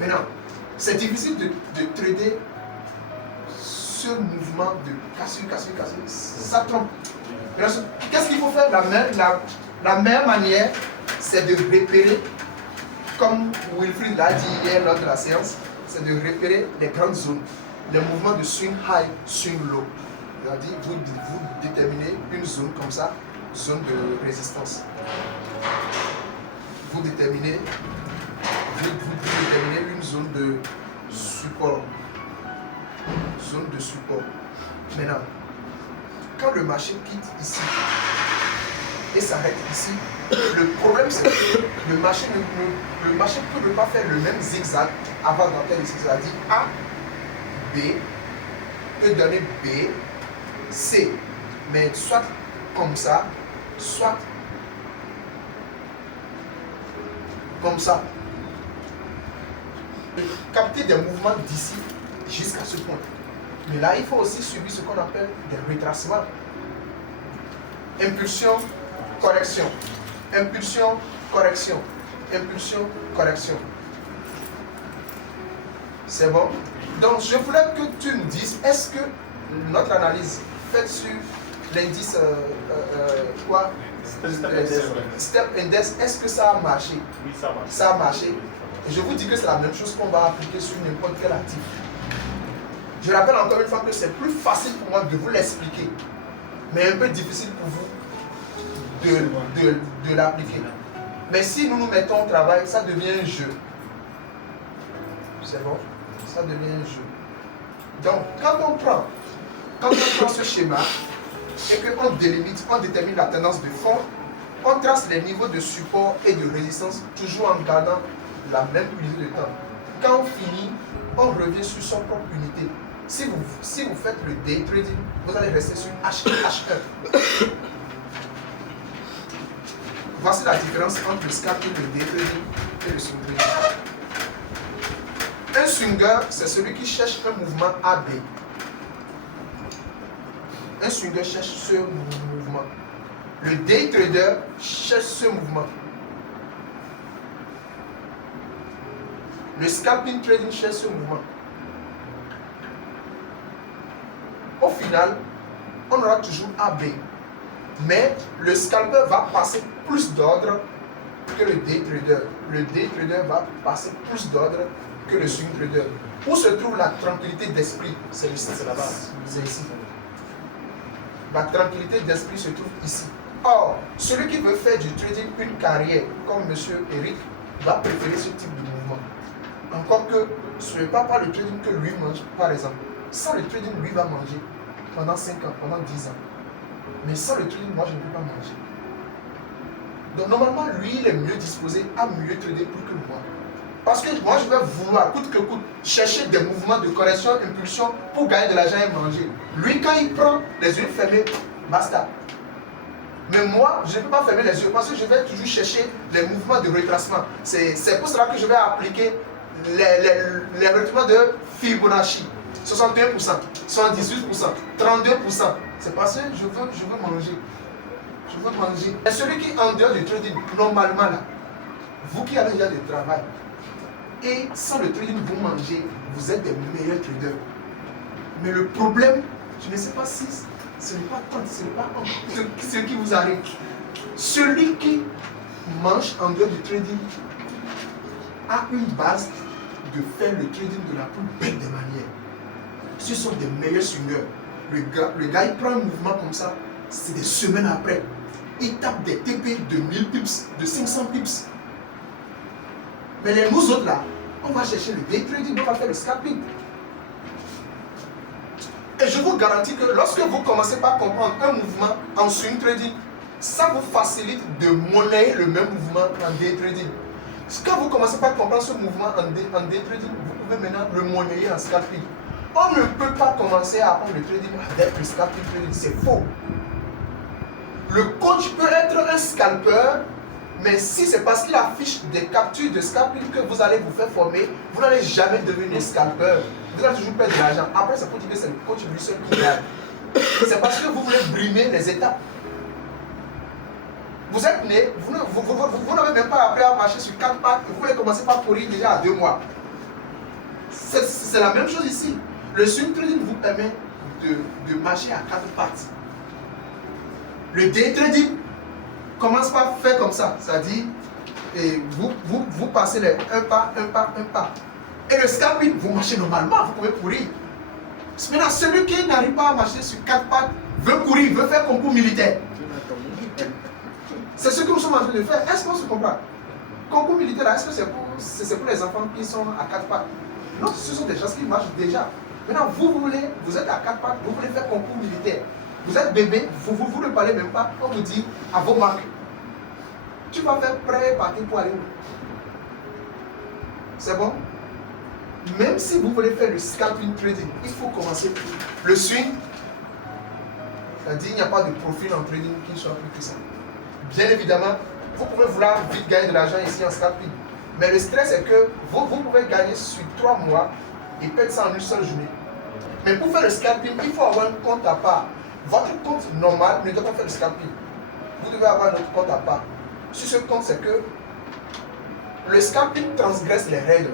Maintenant, c'est difficile de trader ce mouvement de cassure. Ça trompe. Qu'est-ce qu'il faut faire? La meilleure manière, c'est de repérer, comme Wilfried l'a dit hier lors de la séance, c'est de repérer les grandes zones, les mouvements de swing high, swing low. C'est-à-dire, vous déterminez une zone comme ça, zone de résistance. Vous déterminez une zone de support. Maintenant, quand le marché quitte ici et s'arrête ici, le problème c'est que le marché ne peut pas faire le même zigzag avant d'entrer ici. C'est-à-dire A, B, peut donner B, C. Mais soit comme ça, soit comme ça. Capter des mouvements d'ici jusqu'à ce point. Mais là, il faut aussi suivre ce qu'on appelle des retracements. Impulsion, correction. Impulsion, correction. Impulsion, correction. C'est bon? Donc, je voulais que tu me dises, est-ce que notre analyse faite sur l'indice Step Index, est-ce que ça a marché? Oui, ça marche. Ça a marché. Et je vous dis que c'est la même chose qu'on va appliquer sur n'importe quel actif. Je rappelle encore une fois que c'est plus facile pour moi de vous l'expliquer, mais un peu difficile pour vous de l'appliquer. Mais si nous nous mettons au travail, ça devient un jeu. C'est bon? Ça devient un jeu. Donc, quand on prend ce schéma et qu'on délimite, on détermine la tendance de fond, on trace les niveaux de support et de résistance, toujours en gardant la même unité de temps. Quand on finit, on revient sur son propre unité. Si vous faites le day trading, vous allez rester sur H1. Voici la différence entre le scalping, le day trading et le swing trading. Un swinger, c'est celui qui cherche un mouvement AB. Un swinger cherche ce mouvement. Le day trader cherche ce mouvement. Le scalping trading cherche ce mouvement. Au final, on aura toujours AB. Mais le scalper va passer plus d'ordre que le day trader. Le day trader va passer plus d'ordre que le swing trader. Où se trouve la tranquillité d'esprit? C'est ici, c'est là-bas. C'est ici. La tranquillité d'esprit se trouve ici. Or, celui qui veut faire du trading une carrière, comme M. Eric, va préférer ce type de mouvement. Encore que ce n'est pas par le trading que lui mange, par exemple. Sans le trading, lui va manger pendant 5 ans, pendant 10 ans. Mais sans le trading, moi, je ne peux pas manger. Donc, normalement, lui, il est mieux disposé à mieux trader plus que moi. Parce que moi, je vais vouloir, coûte que coûte, chercher des mouvements de correction, impulsion pour gagner de l'argent et manger. Lui, quand il prend les yeux fermés, basta. Mais moi, je ne peux pas fermer les yeux parce que je vais toujours chercher les mouvements de retracement. C'est pour cela que je vais appliquer les retraitements de Fibonacci. 61%, 78%, 32%. C'est parce que je veux manger. Je veux manger. Et celui qui est en dehors du trading, normalement là, vous qui avez déjà du travail, et sans le trading, vous mangez, vous êtes des meilleurs traders. Mais le problème, je ne sais pas si ce n'est pas ce qui vous arrive. Celui qui mange en dehors du trading a une base de faire le trading de la plus belle des manières. Ce sont des meilleurs swingers. Le gars, il prend un mouvement comme ça, c'est des semaines après. Il tape des TP de 1000 pips, de 500 pips. Mais nous autres là, on va chercher le day trading, on va faire le scalping. Et je vous garantis que lorsque vous commencez par comprendre un mouvement en swing trading, ça vous facilite de monnayer le même mouvement en day trading. Quand vous commencez par comprendre ce mouvement en day trading, vous pouvez maintenant le monnayer en scalping. On ne peut pas commencer à apprendre le trading avec le scalping trading, c'est faux. Le coach peut être un scalper, mais si c'est parce qu'il affiche des captures de scalping que vous allez vous faire former, vous n'allez jamais devenir scalper. Vous allez toujours perdre de l'argent. Après, ça peut dire que c'est le coach lui seul qui gagne. C'est parce que vous voulez brimer les étapes. Vous êtes né, vous n'avez même pas appris à marcher sur 4 pattes, vous voulez commencer par courir déjà à 2 mois. C'est la même chose ici. Le swing trading vous permet de marcher à 4 pattes. Le day trading commence par faire comme ça, c'est-à-dire vous passez les un pas. Et le scalping, vous marchez normalement, vous pouvez courir. Maintenant, celui qui n'arrive pas à marcher sur 4 pattes veut courir, veut faire concours militaire. C'est ce que nous sommes en train de faire. Est-ce qu'on se comprend? Concours militaire, est-ce que c'est pour les enfants qui sont à 4 pattes? Non, ce sont des gens qui marchent déjà. Maintenant, vous êtes à 4 pattes, vous voulez faire concours militaire. Vous êtes bébé, vous ne parlez même pas, on vous dit à vos marques. Tu vas faire prêt partir pour aller où? C'est bon? Même si vous voulez faire le scalping trading, il faut commencer le swing. C'est-à-dire qu'il n'y a pas de profil en trading qui soit plus que ça. Bien évidemment, vous pouvez vouloir vite gagner de l'argent ici en scalping. Mais le stress est que vous pouvez gagner sur 3 mois et perdre ça en une seule journée. Mais pour faire le scalping, il faut avoir un compte à part. Votre compte normal ne doit pas faire le scalping. Vous devez avoir un autre compte à part. Sur ce compte, c'est que le scalping transgresse les règles.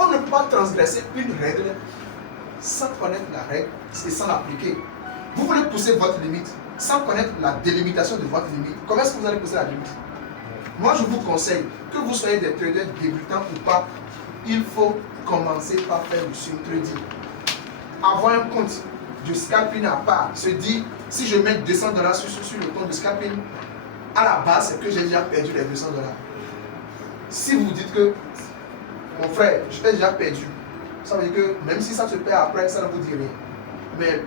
On ne peut pas transgresser une règle sans connaître la règle et sans l'appliquer. Vous voulez pousser votre limite sans connaître la délimitation de votre limite. Comment est-ce que vous allez pousser la limite? Moi, je vous conseille, que vous soyez des traders débutants ou pas, il faut commencer par faire du swing trading. Avoir un compte de scalping à part, se dire, si je mets $200 sur le compte de scalping, à la base, c'est que j'ai déjà perdu les $200. Si vous dites que, mon frère, je t'ai déjà perdu, Ça veut dire que même si ça se perd après, ça ne vous dit rien. Mais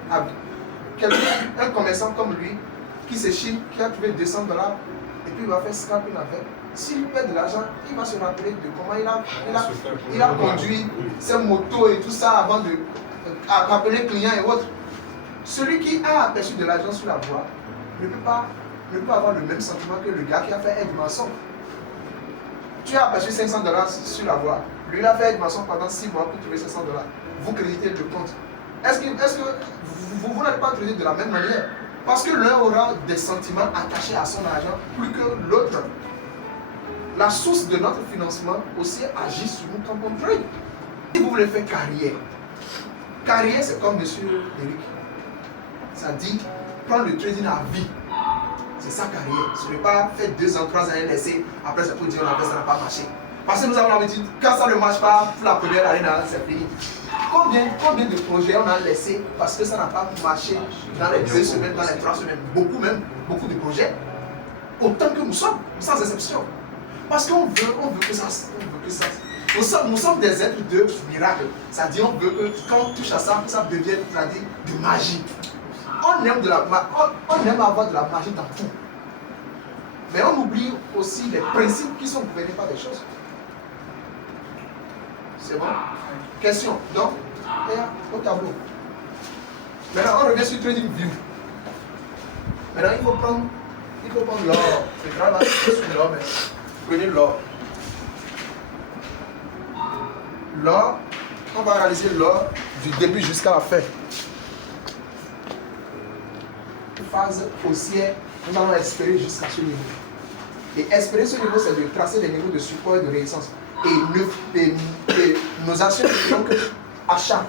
un commerçant comme lui, qui se chine, qui a trouvé 200 $, et puis il va faire scalping avec, s'il perd de l'argent, il va se rappeler de comment il a conduit ses motos et tout ça avant de rappeler clients et autres. Celui qui a aperçu de l'argent sur la voie ne peut avoir le même sentiment que le gars qui a fait aide-maçon. Tu as aperçu 500 $ sur la voie. Lui, il a fait aide-maçon pendant 6 mois pour trouver 500 $. Vous créditez le compte. Est-ce que vous n'allez pas traiter de la même manière? Parce que l'un aura des sentiments attachés à son argent plus que l'autre. La source de notre financement aussi agit sur nous quand on trade. Si vous voulez faire carrière c'est comme M. Eric. Ça dit, prendre le trading à vie. C'est sa carrière. Ce n'est pas faire 2 ans, 3 ans et laisser. Après, c'est pour dire on a fait, ça n'a pas marché. Parce que nous avons l'habitude, quand ça ne marche pas, pour la première année, c'est fini. Combien de projets on a laissé parce que ça n'a pas marché dans les 2 semaines, dans les 3 semaines? Beaucoup de projets. Autant que nous sommes, sans exception. Parce qu'on veut que ça. Nous sommes des êtres de miracle. C'est-à-dire on veut que quand on touche à ça, ça devienne de magie. On aime avoir de la magie dans tout. Mais on oublie aussi les principes qui sont gouvernés par les choses. C'est bon? Question. Donc, au tableau. Maintenant, on revient sur TradingView. Maintenant, il faut prendre l'or. Le grand là, c'est sur l'or, mais prenez l'or. L'or, on va réaliser l'or du début jusqu'à la fin. Phase haussière, nous allons espérer jusqu'à ce niveau. Et espérer ce niveau, c'est de tracer les niveaux de support et de résistance. Et nos actions ne feront que achat.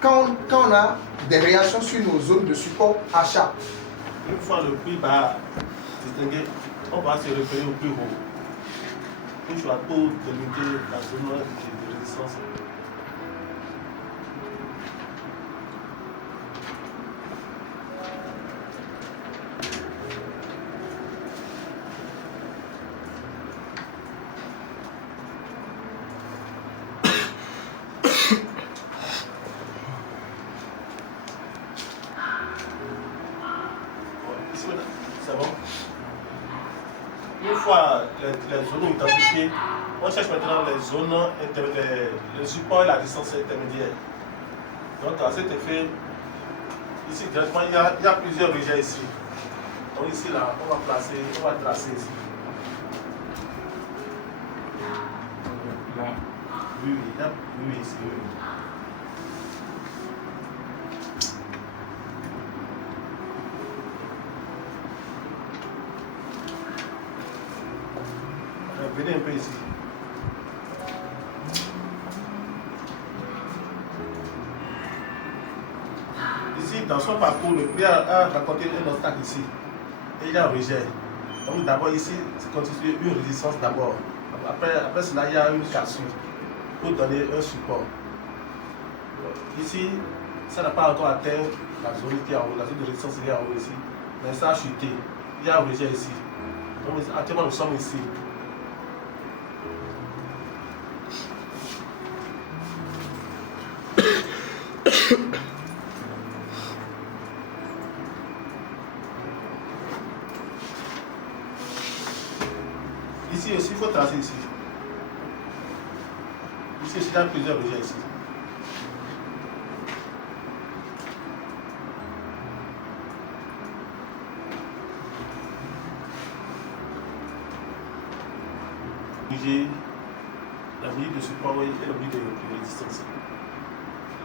Quand on a des réactions sur nos zones de support, achat. Une fois le prix va distinguer, on va se référer au plus haut. Pour délimiter la zone de résistance. C'est bon. Une fois les zones identifiées, on cherche maintenant les zones, le support et la distance intermédiaire. Donc à cet effet, ici directement il y a plusieurs rejets ici. Donc ici là, on va tracer ici. Là. Oui, ici. Oui. Venez un peu ici. Ici, dans son parcours, le prix a raconté un obstacle ici. Et il y a un rejet. Donc d'abord ici, c'est constitué une résistance d'abord. Après cela, il y a une cassure pour donner un support. Ici, ça n'a pas encore atteint la zone qui est en haut, la zone de résistance est en haut ici. Mais ça a chuté. Il y a un rejet ici. Donc actuellement, nous sommes ici. Ici aussi, il faut tracer ici. Ici aussi, il y a plusieurs rejets ici. La grille de support et la grille de résistance.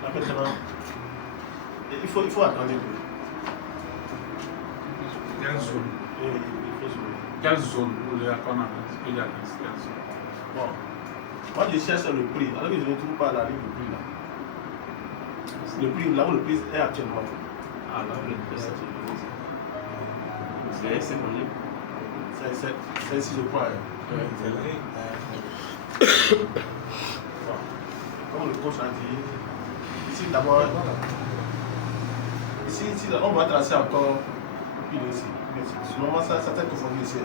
Là maintenant, il faut attendre un peu. Quelle zone? Il faut jouer. Quelle zone vous voulez qu'on avance? Il y a quelle zone? Bon, moi je cherche le prix, alors que je ne trouve pas la ligne de prix là. Le prix, là où le prix est actuellement. Ah, là où le prix est actuellement. C'est mon livre. C'est ici, je crois. Oui, c'est là. Bon. Comme le coach a dit, ici d'abord, ici on va tracer encore puis ici. Sinon, ça tête confondu ici.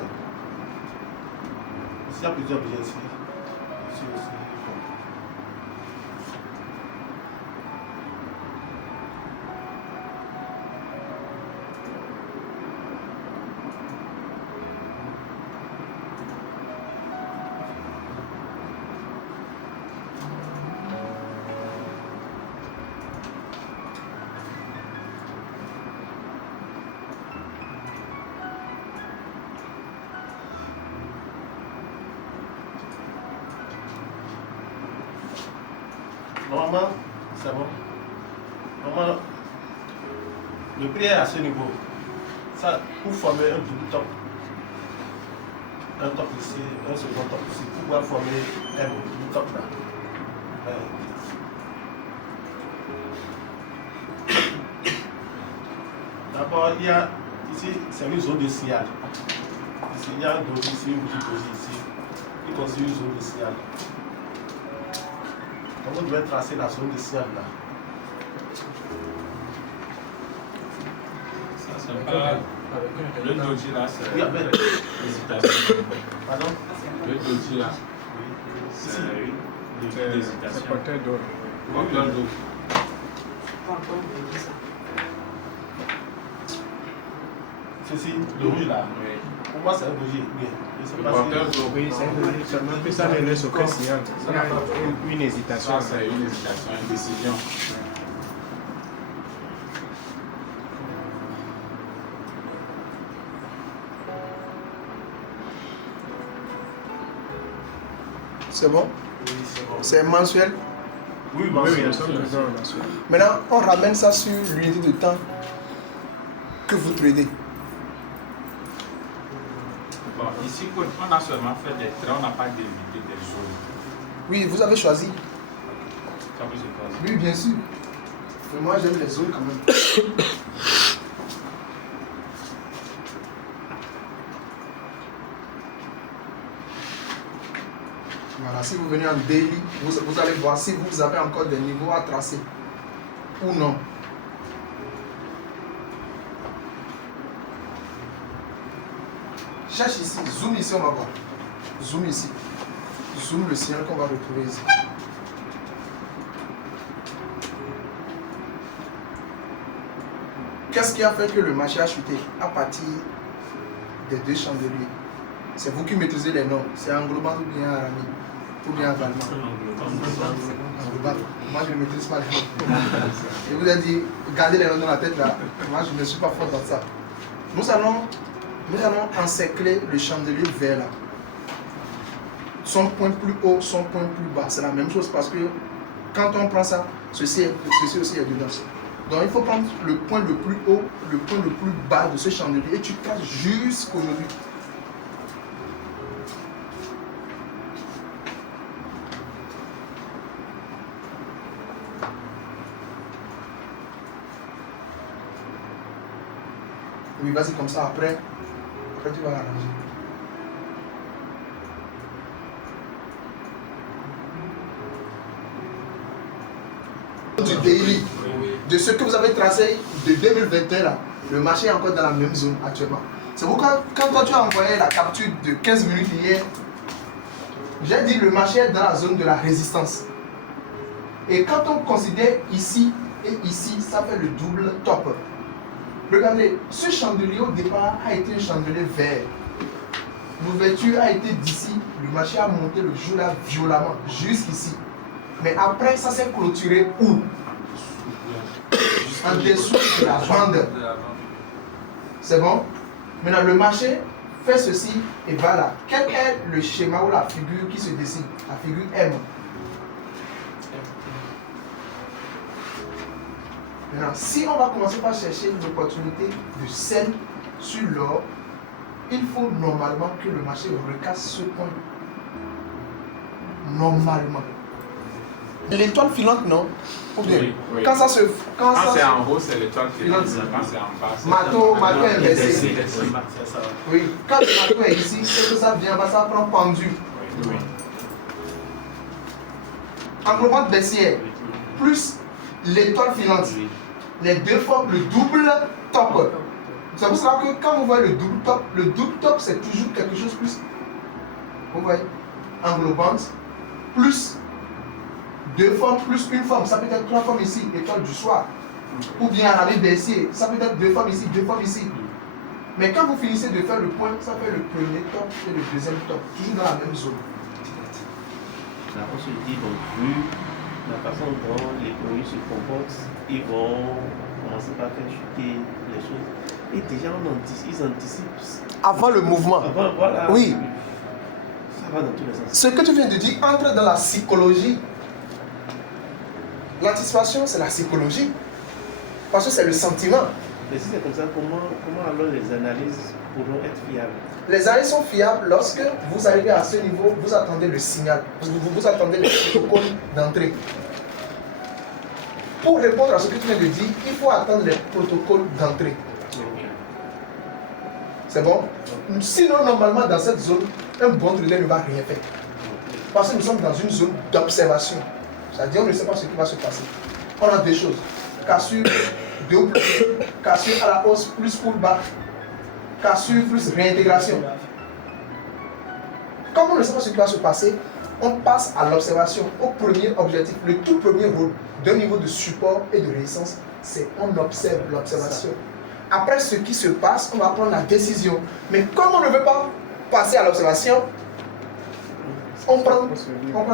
Ici, il y a plusieurs budgets ici. Ici aussi. Normalement, c'est bon. Normalement, le prix est à ce niveau. Ça, pour former un double top, un top ici, un second top ici, pour pouvoir former un double top là. D'abord, il y a ici, c'est une zone de sillage. Ici, il y a un dossier ici, une petite dossier ici, qui constitue une zone de sillage. Donc, vous devez tracer la zone de sillage là. Ça, c'est pas. Le doji là, c'est Oui, avec. l'hésitation. Pardon? Le doji là, c'est Ici. une hésitation. C'est porteur d'eau. Porteur d'eau. Ceci, le rouge là. Oui. Pour moi, c'est un doji. Oui. Je sais Le pas porteur si. d'eau. Oui, c'est un peu seulement que ça ne laisse aucun signal. Il y a une hésitation. Ça, c'est une hésitation, une décision. C'est bon? Oui, c'est bon. C'est mensuel. Oui, Oui, bon, oui, c'est nous sommes dans un mensuel. Maintenant, on ramène ça sur l'unité de temps que vous tradez. Bon, ici, on a seulement fait des traits, on n'a pas délimité des zones. Oui, vous avez choisi. Ça vous est pas. Oui, bien sûr. Mais moi, j'aime les zones quand même. Voilà, si vous venez en daily, vous allez voir si vous avez encore des niveaux à tracer ou non. Cherche ici, zoom ici, on va voir. Zoom ici. Zoom le signal qu'on va retrouver ici. Qu'est-ce qui a fait que le marché a chuté à partir des deux chandeliers? C'est vous qui maîtrisez les noms. C'est englobant ou bien araméen ou bien allemand. Englobant. Moi, je ne maîtrise pas les noms. Je vous ai dit, gardez les noms dans la tête là. Moi, je ne suis pas fort dans ça. Nous allons encercler le chandelier vert là. Son point plus haut, son point plus bas. C'est la même chose parce que quand on prend ça, ceci aussi est dedans. Donc il faut prendre le point le plus haut, le point le plus bas de ce chandelier et tu traces jusqu'aujourd'hui. Oui, vas-y comme ça, après tu vas l'arranger. Du daily, de ce que vous avez tracé de 2021 là, le marché est encore dans la même zone actuellement. C'est pourquoi quand toi tu as envoyé la capture de 15 minutes hier, j'ai dit le marché est dans la zone de la résistance. Et quand on considère ici et ici, ça fait le double top. Regardez, ce chandelier au départ a été un chandelier vert. L'ouverture a été d'ici, le marché a monté le jour là violemment, jusqu'ici. Mais après, ça s'est clôturé où? En dessous de la bande. C'est bon? Maintenant, le marché fait ceci et va là. Quel est le schéma ou la figure qui se dessine? La figure M. Maintenant, si on va commencer par chercher une opportunité de sell sur l'or, il faut normalement que le marché recasse ce point. Normalement. L'étoile filante, non? Ou bien, Oui, oui. quand ça se... Quand c'est en haut, c'est l'étoile filante. Quand c'est en bas, c'est Marteau inversé. C'est ça. Oui, quand le marteau est ici, c'est que ça vient, ça prend pendu. Oui, oui. Englobante baissière, plus l'étoile filante. Les deux forment le double top. C'est pour cela que quand vous voyez le double top c'est toujours quelque chose plus. Vous voyez? Englobante, plus deux formes, plus une forme. Ça peut être trois formes ici, étoile du soir. Ou bien arabe baissier, ça peut être deux formes ici, deux formes ici. Mais quand vous finissez de faire le point, ça fait le premier top et le deuxième top. Toujours dans la même zone. Là, on se dit, donc, vu la façon dont les produits se comportent, ils vont commencer par faire chuter les choses. Et déjà, ils anticipent. Avant le mouvement. Avant, voilà. Oui. Ça va dans tous les sens. Ce que tu viens de dire entre dans la psychologie L'anticipation, c'est la psychologie. Parce que c'est le sentiment. Mais si c'est comme ça, comment alors les analyses pourront être fiables? Les analyses sont fiables lorsque vous arrivez à ce niveau, vous attendez le signal, vous attendez le protocole d'entrée. Pour répondre à ce que tu viens de dire, il faut attendre les protocoles d'entrée. C'est bon? Sinon, normalement, dans cette zone, un bon trader ne va rien faire. Parce que nous sommes dans une zone d'observation. C'est-à-dire, on ne sait pas ce qui va se passer. On a deux choses. Cassure, cassure à la hausse, plus pullback. Cassure, plus réintégration. Comme on ne sait pas ce qui va se passer, on passe à l'observation. Au premier objectif, le tout premier rôle d'un niveau de support et de résistance, c'est on observe l'observation. Après ce qui se passe, on va prendre la décision. Mais comme on ne veut pas passer à l'observation, on prend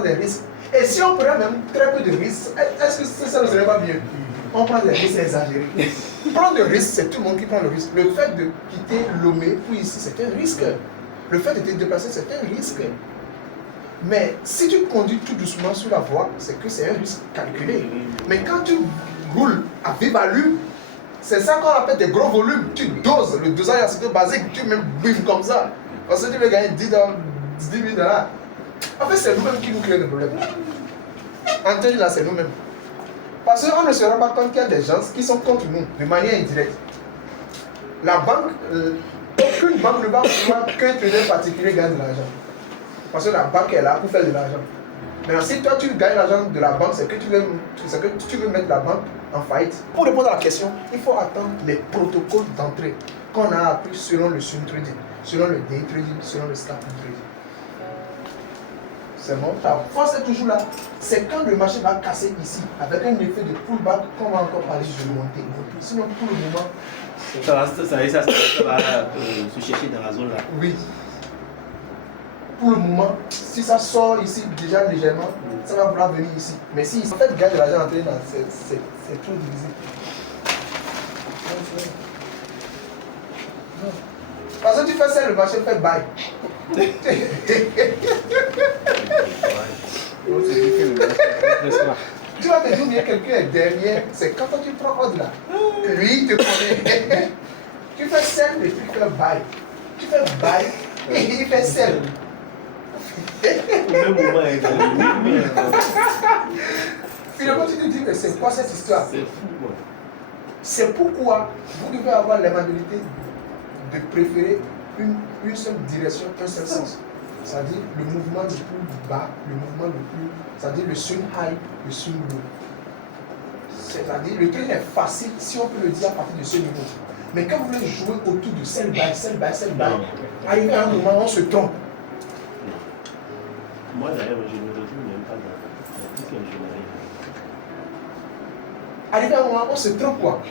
des risques. Et si on prend même très peu de risques, est-ce que ça ne serait pas mieux? On prend des risques exagérés. Prendre des risques, c'est tout le monde qui prend le risque. Le fait de quitter Lomé pour ici, c'est un risque. Le fait de te déplacer, c'est un risque. Mais si tu conduis tout doucement sur la voie, c'est que c'est un risque calculé. Mais quand tu roules à vive allure, c'est ça qu'on appelle des gros volumes. Tu doses, le dosage acide basique, tu mets bim comme ça. Parce que tu veux gagner 10 000 $. En fait, c'est nous-mêmes qui nous créons des problèmes. En théorie, là, c'est nous-mêmes. Parce qu'on ne se rend pas compte qu'il y a des gens qui sont contre nous, de manière indirecte. La banque, aucune banque ne va vouloir qu'un trader particulier gagne de l'argent. Parce que la banque est là pour faire de l'argent. Maintenant, si toi tu gagnes l'argent de la banque, c'est que tu veux mettre la banque en faillite. Pour répondre à la question, il faut attendre les protocoles d'entrée qu'on a appris selon le swing trading, selon le day trading, selon le scalping trading. C'est bon, ta force est toujours là. C'est quand le marché va casser ici, avec un effet de pullback, qu'on va encore parler de montée. Sinon, pour le moment, Ça va se chercher dans la zone là. oui. Pour le moment, si ça sort ici déjà légèrement, ça va vouloir venir ici. Mais si en fait gagne de l'argent entré là, c'est trop divisé. Non. Parce que tu fais ça, le marché fait buy. Tu vas te dire que quelqu'un est derrière, c'est quand toi tu prends ordre là. Lui il te connaît. Tu fais sell et puis tu fais buy. Tu fais buy et il fait sell. Au même moment, Finalement, tu te dis, mais c'est quoi cette histoire? c'est fou, quoi. C'est pourquoi vous devez avoir l'aimabilité de préférer une seule direction, un seul sens. C'est-à-dire le mouvement le plus bas, le mouvement le plus. C'est-à-dire le swing high, le swing low. C'est-à-dire le train est facile si on peut le dire à partir de ce niveau. Mais quand vous voulez jouer autour de sell buy, sell buy, sell buy, arrivé à un moment, on se trompe. Moi d'ailleurs, je ne retrouve même pas dans tout ce que je n'arrive. Arrivé à un moment, on se trompe quoi?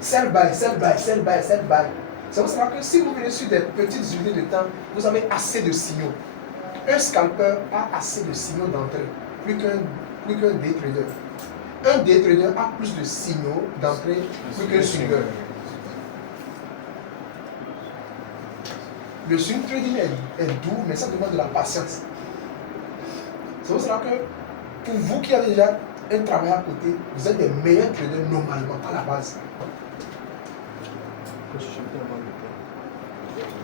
Sell buy, sell buy, sell buy, sell buy. C'est pour ça que si vous venez sur des petites unités de temps, vous avez assez de signaux. Un scalper a assez de signaux d'entrée, plus qu'un day trader. Un day trader a plus de signaux d'entrée, plus qu'un swinger. Le swing trading est doux, mais ça demande de la patience. C'est pour ça que pour vous qui avez déjà un travail à côté, vous êtes des meilleurs traders normalement à la base.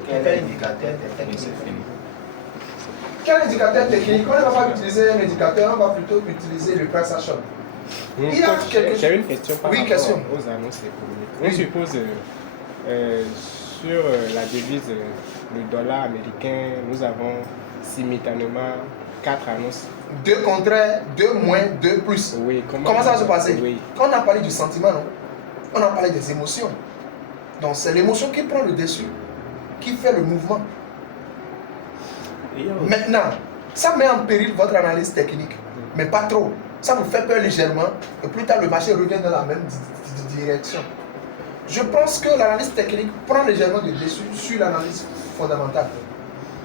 Quel indicateur technique? Quel indicateur technique? On ne va pas utiliser un indicateur, on va plutôt utiliser le price action. Il y a quelque J'ai une question par Oui, rapport question. aux annonces économiques. On Oui. suppose sur la devise, le dollar américain, nous avons simultanément 4 annonces. 2 contraires, 2 moins, 2 plus. Oui, Comment ça va se passer? Oui. Quand on a parlé du sentiment, non? On a parlé des émotions. Donc c'est l'émotion qui prend le dessus, qui fait le mouvement. Maintenant, ça met en péril votre analyse technique, mais pas trop. Ça vous fait peur légèrement, et plus tard le marché revient dans la même direction. Je pense que l'analyse technique prend légèrement le dessus sur l'analyse fondamentale.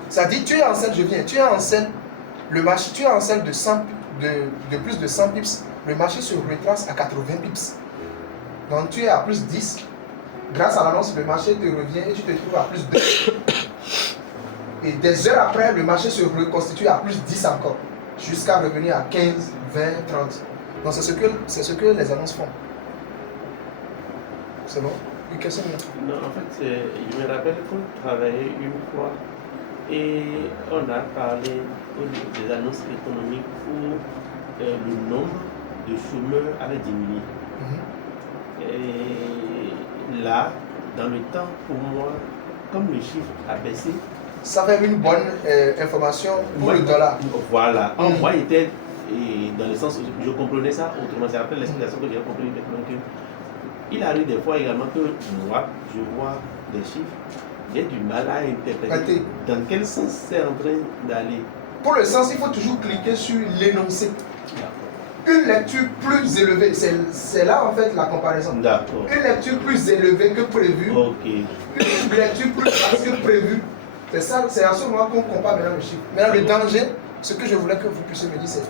C'est-à-dire, tu es en scène, je viens, tu es en scène, le marché, tu es en scène de plus de 100 pips, le marché se retrace à 80 pips. Donc tu es à plus 10. Grâce à l'annonce, le marché te revient et tu te trouves à plus 2. Et des heures après, le marché se reconstitue à plus 10 encore, jusqu'à revenir à 15, 20, 30. Donc c'est ce que les annonces font. C'est bon? Une question? Non, en fait, je me rappelle qu'on travaillait une fois et on a parlé au niveau des annonces économiques où le nombre de chômeurs avait diminué. Et là, dans le temps, pour moi, comme le chiffre a baissé, Ça fait une bonne information pour le dollar. Voilà. Moi, j'étais dans le sens où je comprenais ça autrement. C'est après l'explication que j'ai compris maintenant que il arrive des fois également que moi, je vois des chiffres, j'ai du mal à interpréter dans quel sens c'est en train d'aller. Pour le sens, il faut toujours cliquer sur l'énoncé. Une lecture plus élevée, c'est là en fait la comparaison. D'accord. Une lecture plus élevée que prévu, Ok. une lecture plus basse que prévu. C'est ça, c'est à ce moment qu'on compare maintenant le chiffre. Maintenant, le danger, ce que je voulais que vous puissiez me dire, c'est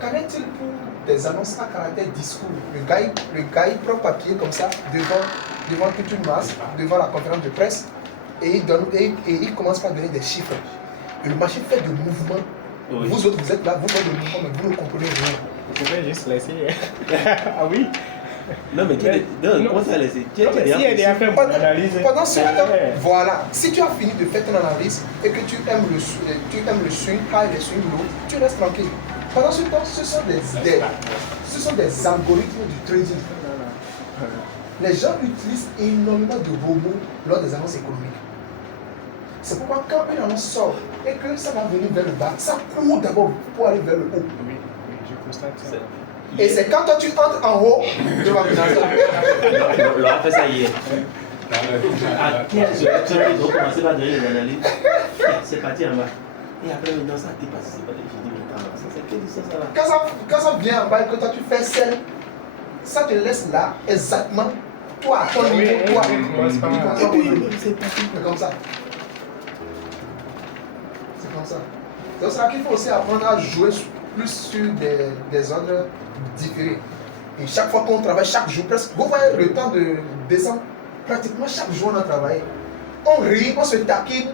qu'en est-il pour des annonces à caractère discours? Le gars, il prend papier comme ça, devant toute une masse, devant la conférence de presse, et il commence par donner des chiffres. Et le marché fait de mouvements. Oui. Vous autres, vous êtes là, vous faites des mouvements, mais vous ne comprenez rien. Vous pouvez juste laisser. Ah oui? Non, mais comment ça laisser? Si elle est à faire mon analyse. Pendant ce temps, voilà, si tu as fini de faire ton analyse et que tu aimes le swing high et le swing low, tu restes tranquille. Pendant ce temps, ce sont des algorithmes du trading. Les gens utilisent énormément de gros mots lors des annonces économiques. C'est pourquoi quand une annonce sort et que ça va venir vers le bas, ça court d'abord pour aller vers le haut. Oui, je constate ça. Et c'est quand toi tu entres en haut, tu vas venir ça. On a fait ça hier. À 15 heures, ils ont commencé par donner les analyses. C'est parti en bas. Et après, maintenant, ça a dépassé. C'est pas des filles. C'est quelle distance ça va? Quand ça vient en bas et que toi tu fais celle, ça te laisse là exactement, toi à ton niveau, toi. Et puis, c'est parti. C'est comme ça. C'est comme ça. C'est pour ça qu'il faut aussi apprendre à jouer plus sur des ordres différés. Et chaque fois qu'on travaille, chaque jour, presque, vous voyez le temps de descendre, pratiquement chaque jour on a travaillé. On rit, on se taquine.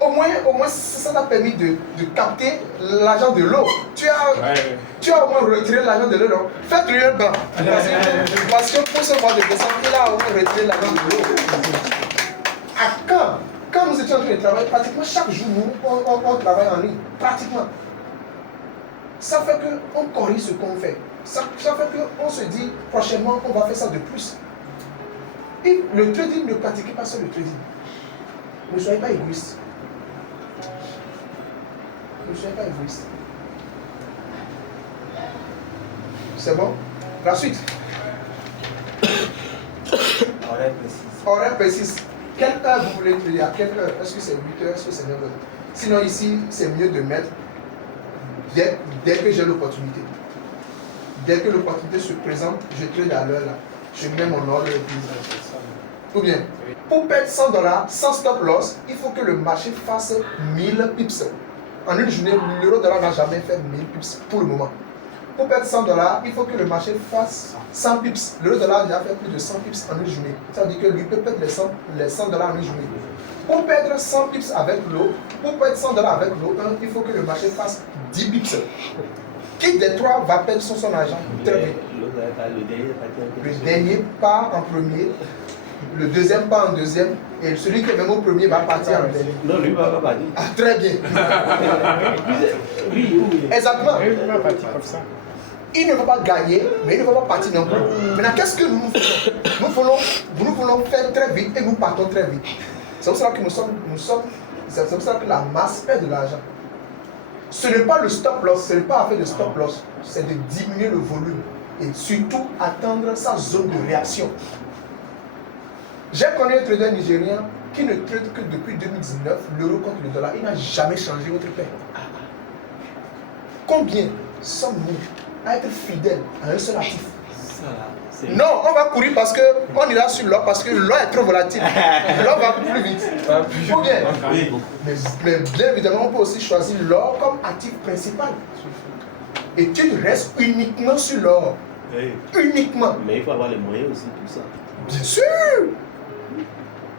Au moins ça t'a permis de capter l'argent de l'eau. Tu as au moins retiré l'argent de l'eau. Faites lui un banc. Parce que pour ce mois de décembre, il a au moins retiré l'argent de l'eau. Quand nous étions en train de travailler, pratiquement chaque jour, on travaille en ligne. Pratiquement. Ça fait qu'on corrige ce qu'on fait. Ça fait qu'on se dit, prochainement, on va faire ça de plus. Et le trading, ne pratiquez pas sur le trading. Ne soyez pas égoïste. Ne soyez pas égoïste. C'est bon? La suite. Horaire précis. Horaire précise. Quelle heure vous voulez trader? À quelle heure? Est-ce que c'est 8 heures? Est-ce que c'est 9 heures? Sinon ici, c'est mieux de mettre dès que j'ai l'opportunité. Dès que l'opportunité se présente, je trade à l'heure là. Je mets mon ordre de prise. Ou bien, pour perdre $100 sans stop loss, il faut que le marché fasse 1000 pips. En une journée, l'euro-dollar n'a jamais fait 1000 pips pour le moment. Pour perdre $100, il faut que le marché fasse 100 pips. L'euro-dollar a déjà fait plus de 100 pips en une journée. Ça veut dire que lui peut perdre les $100 en une journée. Pour perdre 100 pips avec l'eau, pour perdre $100 avec l'eau, il faut que le marché fasse 10 pips. Qui des trois va perdre son argent? Très bien. Le dernier part en premier, le deuxième part en deuxième, et celui qui est même au premier va partir en dernier. Non, lui ne va pas partir. Ah, très bien. Oui. Exactement. Il va partir comme ça. Il ne va pas gagner, mais il ne va pas partir non plus. Maintenant, qu'est-ce que nous faisons? Nous voulons faire très vite et nous partons très vite. C'est pour ça que c'est pour ça que la masse perd de l'argent. Ce n'est pas le stop loss, ce n'est pas affaire de stop loss, c'est de diminuer le volume et surtout attendre sa zone de réaction. J'ai connu un trader nigérien qui ne trade que depuis 2019 l'euro contre le dollar. Il n'a jamais changé votre paire. Combien sommes-nous à être fidèles à un seul actif? Non, on va courir parce qu'on ira sur l'or parce que l'or est trop volatile. L'or va plus vite. Ou bien, mais bien évidemment, on peut aussi choisir l'or comme actif principal. Et tu restes uniquement sur l'or. Uniquement. Mais il faut avoir les moyens aussi pour ça. Bien sûr.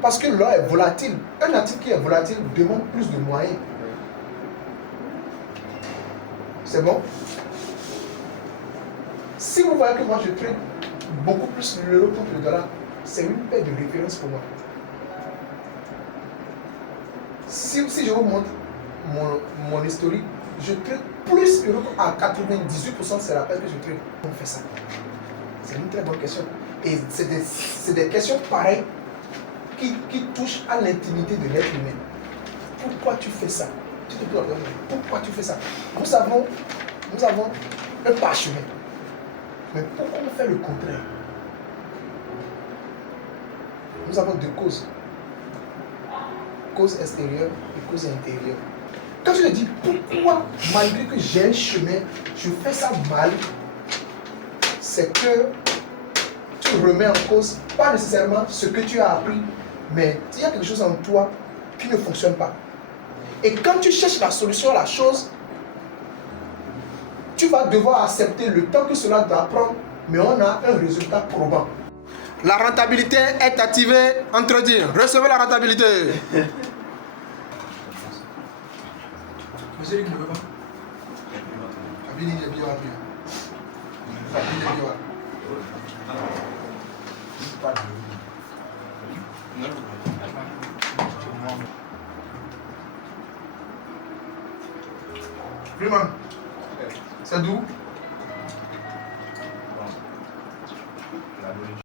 Parce que l'or est volatile. Un actif qui est volatile demande plus de moyens. C'est bon? Si vous voyez que moi je trade beaucoup plus l'euro contre le dollar, c'est une paire de référence pour moi. Si je vous montre mon historique, je trade plus l'euro à 98%, c'est la paire que je trade. On fait ça. C'est une très bonne question. Et c'est des questions pareilles qui touchent à l'intimité de l'être humain. Pourquoi tu fais ça? Tu te poses la question, pourquoi tu fais ça? Nous avons un parchemin. Mais pourquoi on fait le contraire? Nous avons deux causes. Cause extérieure et cause intérieure. Quand je te dis pourquoi, malgré que j'ai un chemin, je fais ça mal, c'est que tu remets en cause, pas nécessairement ce que tu as appris, mais il y a quelque chose en toi qui ne fonctionne pas. Et quand tu cherches la solution à la chose, tu vas devoir accepter le temps que cela doit prendre, mais on a un résultat probant. La rentabilité est activée, entretien. Recevez la rentabilité. Monsieur, il ne veut pas. Abini, il est bien appuyé. Abini, il est bien. Vraiment, c'est doux.